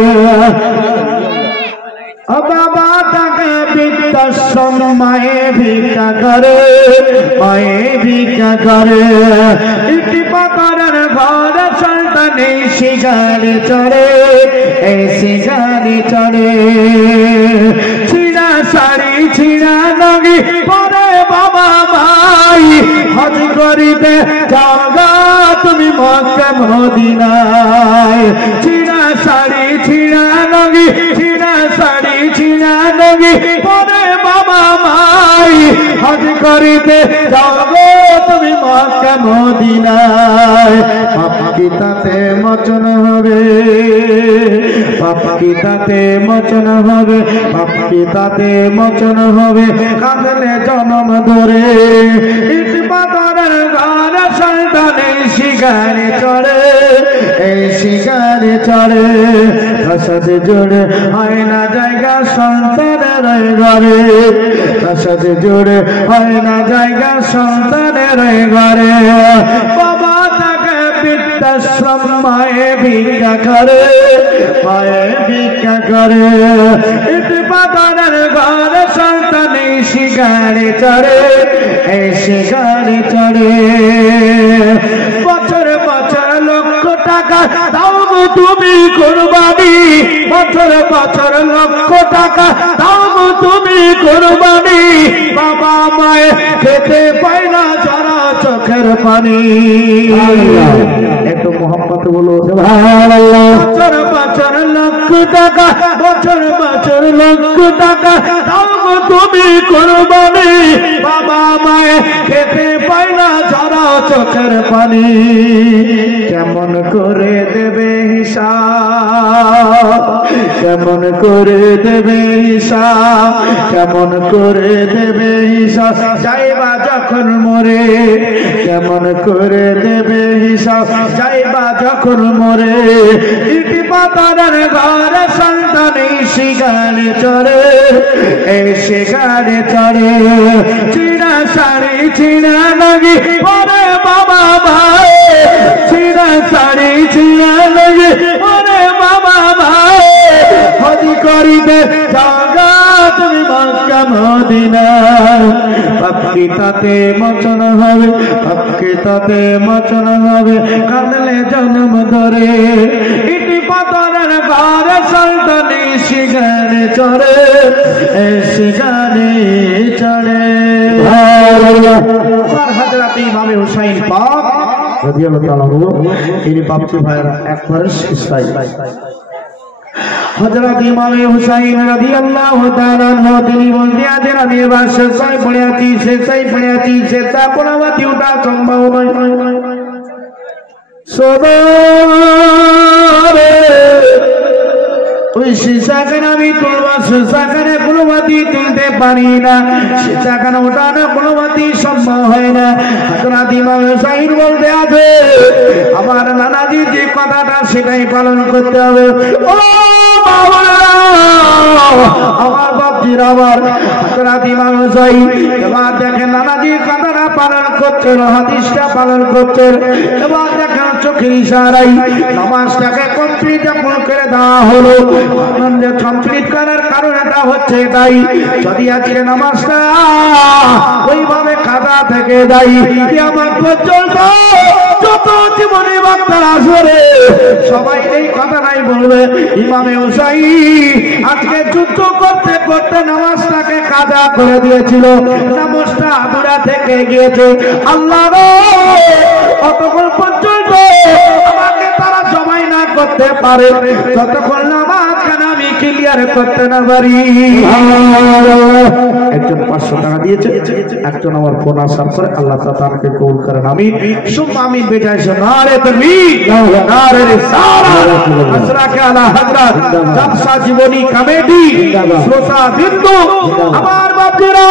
বাবা তাকে বৃদ্ধাশ্রম মায়ে ভিক্ষা করে, মায়ে ভিক্ষা করে। ইটি পাথরের ঘর সন্তানে শিকারে চড়ে, এই শিকারে চড়ে। ছিঁড়া শাড়ি ছিঁড়া নগি পরে বাবা মাই, হজ করিতে যাওগা তুমি মক্কা মদিনায়। ছিঁড়া শাড়ি ছিঁড়া নগি, ছিঁড়া শাড়ি ছিঁড়া নগি পরে বাবা মাই, হজ করিতে যাওগো তুমি মক্কা মদিনায়। পাপ কি তাতে মোচন হবে, পাপ কি তাতে মোচন হবে, পাপ কি তাতে মোচন হবে, কাঁদলে জনম ধরে। ইট পাথরের ঘর সন্তানে শিকারে চড়ে, এই শিকারে চড়ে। প্রসাদ জোরে হয় না জায়গা সন্তানের ঘরে, প্রসাদ জোরে হয় না জায়গা সন্তানের ঘরে। বাবা তাকে বৃদ্ধাশ্রম মায়ে ভিক্ষা করে, মায়ে ভিক্ষা করে। ইট পাথরের ঘর সন্তানে শিকারে চড়ে, এই শিকারে চড়ে। বছর বছর লক্ষ টাকা দাও গো তুমি কুরবানি, বছর বছর লক্ষ টাকা দাও গো তুমি কুরবানি। বাবা মায়ে খেতে পায় না যারা চোখের পানি। একটু মোহাম্মত বলো সুবহানাল্লাহ। বছর বছর লক্ষ টাকা, বছর বছর লক্ষ টাকা দাও গো তুমি কুরবানি। বাবা মায়ে খেতে পায় না যারা চোখের পানি। কেমন করে দেবে হিসাব, কেমন করে দেবে হিসাব, কেমন করে দেবে হিসাব, যাইবা যখন মরে। কেমন করে দেবে হিসাব, যাইবা যখন মরে। ইটি পাথরের ঘর সন্তানে শিকারে চড়ে, এই শিকারে চড়ে। ছিঁড়া শাড়ি ছিঁড়া লাগি পরে বাবা ভাই, ছিঁড়া শাড়ি ছিঁড়া লাগি পরে বাবা ভাই। হজ করিতে যাওগা তুমি মক্কা মদিনায়। পাপ কি তাতে মোচন হবে, পাপ কি তাতে মোচন হবে, কাঁদলে জন্ম ধরে। ইটি পাথরের ঘর সন্তানে শিকারে চড়ে, এই শিকারে চড়ে। হযরত ইমাম হুসাইন পাক রাদিয়াল্লাহু তাআলা ইনি বাপজি ভাইরা একবারে ইসলাম। হযরত ইমাম হুসাইন রাদিয়াল্লাহু তাআলা তিনি বলতে আছেন, আমি এবার শেষাই পড়েছি, শেষাই পড়েছি, সেটা কোনমতে ওটা সম্ভব নয়। সবারে ওই সীসাখানে আমি তুলব, সীসাখানে কোনোমতেই তুলতে পারি না, সীসাখানে ওঠানো কোনোমতেই সম্ভব হয় না। হযরত ইমাম হুসাইন বলতে আছে, আমার নানাজি যে কথাটা সেটাই পালন করতে হবে। ও বাবা, আমার বাপজির আবার হযরত ইমাম হুসাইন এবার দেখেন নানাজির কথাটা পালন করছেন, হাদিসটা পালন করছেন। এবার দেখেন চোখের ইশারায় নামাজটাকে কমপ্লিট করে দেওয়া হলো। কমপ্লিট করার কারণটা হচ্ছে তাই, যদি আজকে নামাজটা ওইভাবে কাদা থেকে যাই আমার পর্যন্ত যত জীবনী বক্তারা আসবে সবাই এই কথাটাই বলবে, ইমামে হুসাইন আজকে যুদ্ধ করতে করতে নামাজটাকে কাজা করে দিয়েছিল, নামাজটা আধুরা থেকে গিয়েছে। আল্লাহ অতক্ষণ পর্যন্ত আমাকে তারা জমাই না করতে পারে যতক্ষণ নামাজ কেন আমি ক্লিয়ার করতে না পারি। একজন 500 টাকা দিয়েছে, একজন আমার ফোন আসার পরে আল্লাহ তাআলাকে কবুল করেন, আমিন সুম্মা আমিন। বেজাইছে নারে তাকবীর, নারে রিসালাত, আসরাকে আলা হযরত জালসা জীবনী কমিটি শ্রোতা বিন্দু আমার বাপজিরা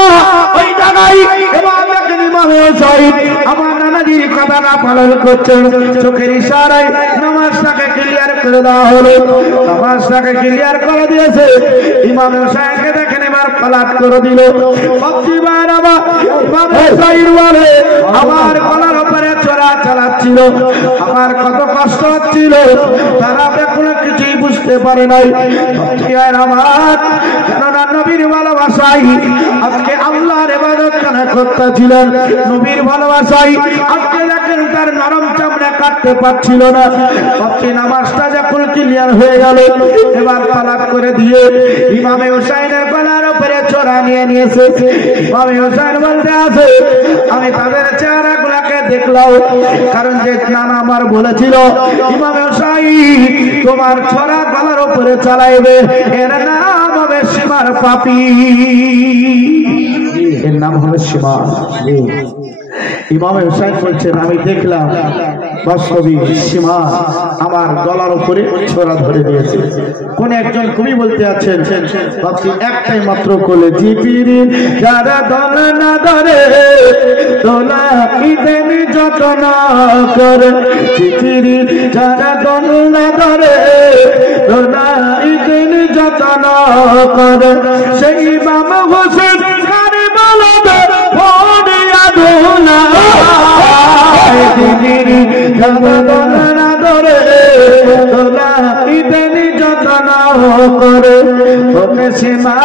ওই জায়গায় এবার দেখেন ইমামে হুসাইন আমার নানাজির কথাটা পালন করছেন। চোখের ইশারায় নামাজটাকে ক্লিয়ার করে দেওয়া হলো, নামাজটাকে ক্লিয়ার করে দিয়েছে। ইমামে হুসাইনকে দেখেন এবার পালাত করে দিল। বাপজিবার আমার ইমামে হুসাইন বলে আমার গলার উপরে চড়া চালাচ্ছিল, আমার কত কষ্ট হচ্ছিল, তারা কোনো কিছুই বুঝতে পারে নাই। আমার কেননা নবীর ভালোবাসাই আজকে আল্লাহর ইবাদত করতেছিলেন, নবীর ভালোবাসাই আজকে দেখেন তার নরম চামড়া কাটতে পারছিল না। নামাজটা যখন ক্লিয়ার হয়ে গেল এবার পালাত করে দিয়ে ইমামে হুসাইনের গলার উপরে চড়া নিয়ে নিয়েছে। ইমামে হুসাইন বলতে আছে আমি তাদের চেহারা গুলাকে দেখলাম, কারণ যে নানা আমার বলেছিল ইমামে হুসাইন তোমার ছড়া গলার উপরে চালাইবে, এর নাম হবে সীমার পাপী, এর নাম হবে সীমা। ইমামে হুসাইন বলছেন আমি দেখলাম বাস্তবিক সীমা আমার গলার উপরে ছোড়া ধরে দিয়েছে। কোন একজন কবি বলতে আছেন ভাবছি একটাই মাত্র কোলে জিপিরি যারা দল না ধরে তোলা ইদেন যতন করে, জিপিরি যারা দল না ধরে তোলা ইদেন যতন করে, সেই ইমাম হোসেন কারে বলবে ভোরিয়া দোলা জিপিরি যারা দল না ধরে তোলা ইদেন যতন করে, ওকে সীমা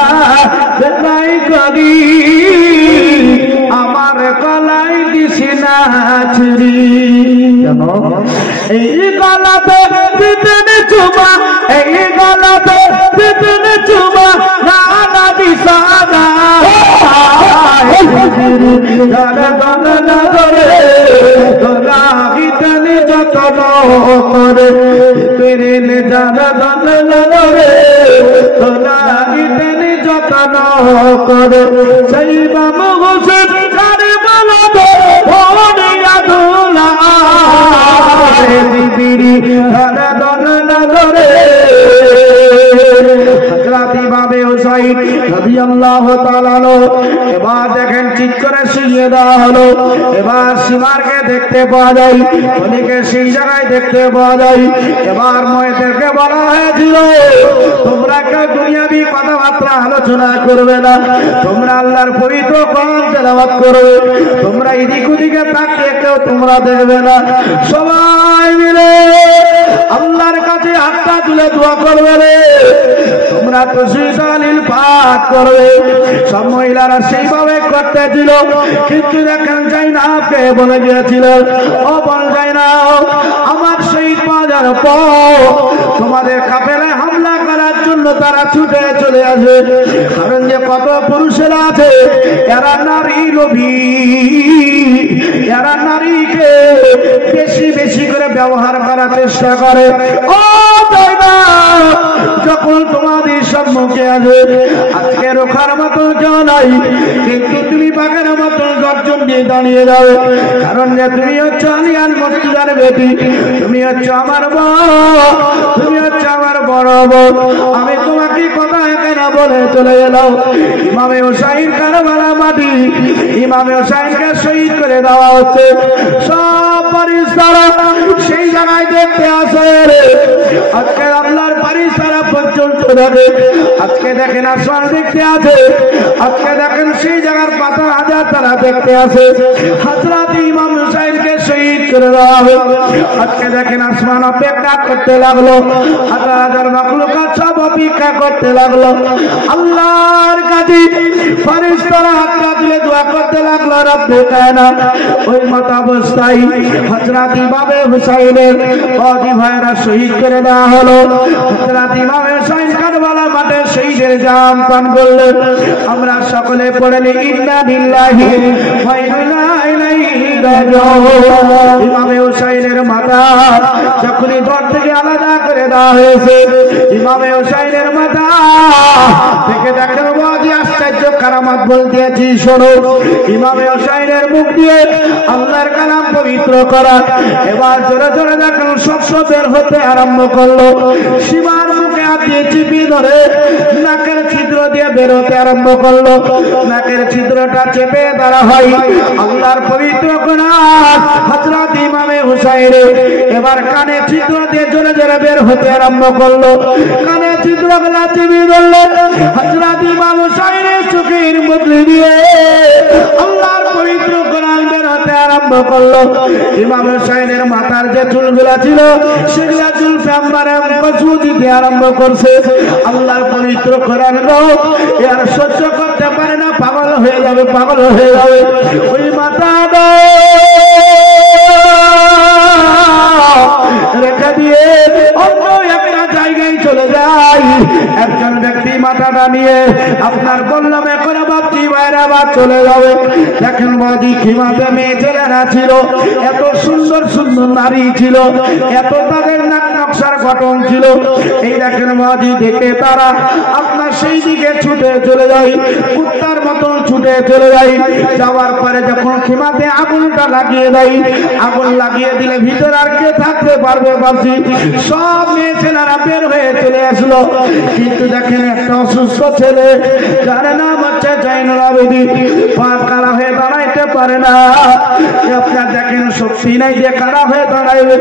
দেখাই করি আমার গলাই দিছি না চুরি, কেন এই গলাতে দিতেন চুমা, এই গলাতে দিতেন চুমা রানা দিশা না যারা দল না ধরে তোরা গীতন যতন করে, পেরেন যারা দল না ধরে তোরা গীতন যতন করে, সেই বাম হোসেন কারে বলবে ভোরিয়া দোলা দিদিরি যারা দল না ধরে। হযরত ইমামে হুসাইন রাদিয়াল্লাহু তাআলা এবার দেখেন ঠিক করে শুইয়ে দেওয়া হলো। এবার সীমারকে দেখতে পাওয়া যায়, অনেকে সেই জায়গায় দেখতে পাওয়া যায়। এবার ময়েদেরকে বলা হয়েছিল তোমরা কেউ দুনিয়াবি কথাবার্তা আলোচনা করবে না, তোমরা আল্লাহর পবিত্র কোরআন তেলাওয়াত করবে, তোমরা এদিক ওদিকে তাকিয়ে কেউ তোমরা দেখবে না, সবাই মিলে আল্লাহর কাছে হাতটা তুলে দোয়া করবে রে, তোমরা তসবিহ পাঠ করবে। সব মহিলারা সেইভাবে করতেছিল, কিন্তু দেখেন যাই না আপনি বলে গিয়েছিল ও বল যাই না আমার শহীদ বাজার পর তোমাদের কাফেলায় হামলা করার জন্য তারা ছুটে চলে আসে, কারণ যে কত পুরুষেরা আছে এরা নারী লোভী, এরা নারীকে বেশি বেশি করে ব্যবহার করার চেষ্টা করে। ও তাই না যখন তোমাদের সম্মুখে আসে আজকে রোখার মতো কেউ নাই, কিন্তু তুমি বাঘের মতো গর্জন দিয়ে দাঁড়িয়ে যাবে, কারণ যে তুমি হচ্ছে আলিয়ান মসজিদের বেটি, তুমি হচ্ছে আমার বড়, তুমি হচ্ছে আমার বড় বউ, আমি তোমাকে কথা এখানে বলে চলে গেলাম। ইমামে হুসাইন কারবালা মাটি, ইমামে হুসাইনকে শহীদ করে দেওয়া হচ্ছে। সব ফেরেশতারা সেই জায়গায় দেখতে আসে, আজকে আল্লাহর ফেরেশতারা পর্যন্ত দেখে, আজকে দেখেন আসমান দেখতে আছে, আজকে দেখেন সেই জায়গার পাতা হাজার তারা দেখতে আসে। হযরত ইমাম হুসাইনকে শহীদ করে দেওয়া হবে। আজকে দেখেন আসমান অপেক্ষা করতে লাগলো, হাজার হাজার মাখলুকাত সব অপেক্ষা করতে লাগলো আল্লাহর কাছে। ফেরেশতারা হাতটা তুলে দোয়া করতে লাগলো, রব্বে কায়না। ওই মত অবস্থায় হযরত ইমাম হুসাইনের বাদী ভাইরা শহীদ করে দেওয়া হলো। হযরত ইমাম হুসাইন কারবালার মাঠে শহীদের জাম পান করলেন। আমরা সকলে পড়েনি ইন্না লিল্লাহি ওয়া ইন্না ইলাইহি রাজিউন। ইমাম হুসাইনের মাথা যখনই দর থেকে আলাদা করে দেওয়া হয়েছে, ইমাম হুসাইনের মাথা থেকে দেখেন বাদী আশ্চর্য কারামাত বলতে আছি। শোনো, ইমাম হুসাইনের মুখ দিয়ে আল্লাহর কালাম পবিত্র করা। এবার জোরে জোরে দেখেন শস্য বের হতে আরম্ভ করলো। সীমার মুখে হাত দিয়ে চিপি ধরে নাকের ছিদ্র দিয়ে বের হতে আরম্ভ করলো। নাকের ছিদ্রটা চেপে ধরা হয় আল্লাহর পবিত্র কোরআন হযরত ইমাম হুসাইনের। এবার কানে ছিদ্র দিয়ে জোরে জোরে বের হতে আরম্ভ করলো। কানে ছিদ্রগুলা চিপি ধরলো। হযরত ইমাম হুসাইনের চোখের মধ্যে দিয়ে আল্লাহর পবিত্র কোরআন বের হতে আরম্ভ করলো। ইমাম হুসাইনের মাথার যে চুলগুলা ছিল সেগুলা চুল পেম্বারে কচু দিতে আরম্ভ করছে। আল্লাহর পবিত্র কোরআন আর সহ্য করতে পারে না, পাগল হয়ে যাবে, পাগল হয়ে যাবে। ওই মাথা রেখে দিয়ে অন্য একটা জায়গায় চলে যায়। একজন ব্যক্তি মাথাটা নিয়ে আপনার বললাম এখন বাপজি বাইরে আবার চলে যাবে। দেখেন বাদি খিমাতে মেয়ে ছেলেরা ছিল, এত সুন্দর সুন্দর নারী ছিল, এত তাদের নাক নকশার গঠন ছিল। এই দেখেন বাদি দেখে তারা আপনার সেই দিকে ছুটে চলে যায়, কুত্তার মতন ছুটে চলে যায়। যাওয়ার পরে যখন খিমাতে আগুনটা লাগিয়ে দেয়, আগুন লাগিয়ে দিলে ভিতরে আর কে থাকতে পারবে বাপজি? সব মেয়ে ছেলেরা বের হয়ে চলে আসলো। কিন্তু দেখেন একটা অসুস্থ ছেলে, যার নাম হচ্ছে জাইনুল আবেদিন, পা কারা হয়ে দাঁড়াইতে পারে না। আপনার দেখেন শক্তি নাই যে কারা হয়ে দাঁড়াইবে,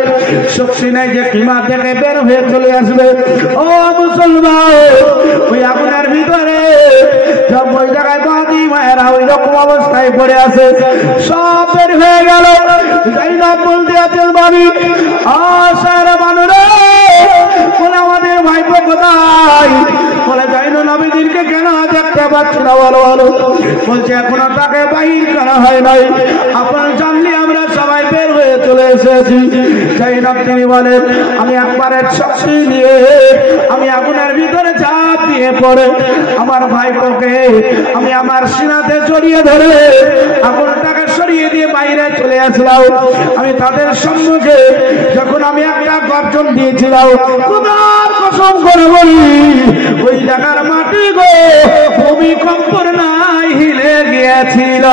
শক্তি নাই যে কিমা থেকে বের হয়ে চলে আসবে। ও মুসলমান, ওই আগুনের ভিতরে সব ওই জায়গায় বাদী মায়েরা ওই রকম অবস্থায় পড়ে আছে, সব বের হয়ে গেল। জাইনাব বলতে আছেন বাড়ি আসার মানুরে বলে আমাদের ভাইপো কোথায়? বলে জাইনুল আবেদিনকে কেন দেখতে পাচ্ছি না, বলো বলো। বলছে এখনো তাকে বাহির করা হয় নাই, আপনার জানলে আমরা সবাই বের হয়ে চলে এসেছি। জাইনাব তিনি বলেন আমি একবারের শক্তি নিয়ে আমি আগুনের ভিতরে ঝাঁপ দিয়ে পড়ে আমার ভাইপোকে আমি আমার সিনাতে জড়িয়ে ধরে আগুনটাকে সরিয়ে দিয়ে বাইরে চলে আসলাম। আমি তাদের সম্মুখে যখন আমি একটা গর্জন দিয়েছিলাম, খোদার কসম করে বলি ওই জায়গার মাটি গো ভূমিকম্পর নাই হিলে গিয়েছিল।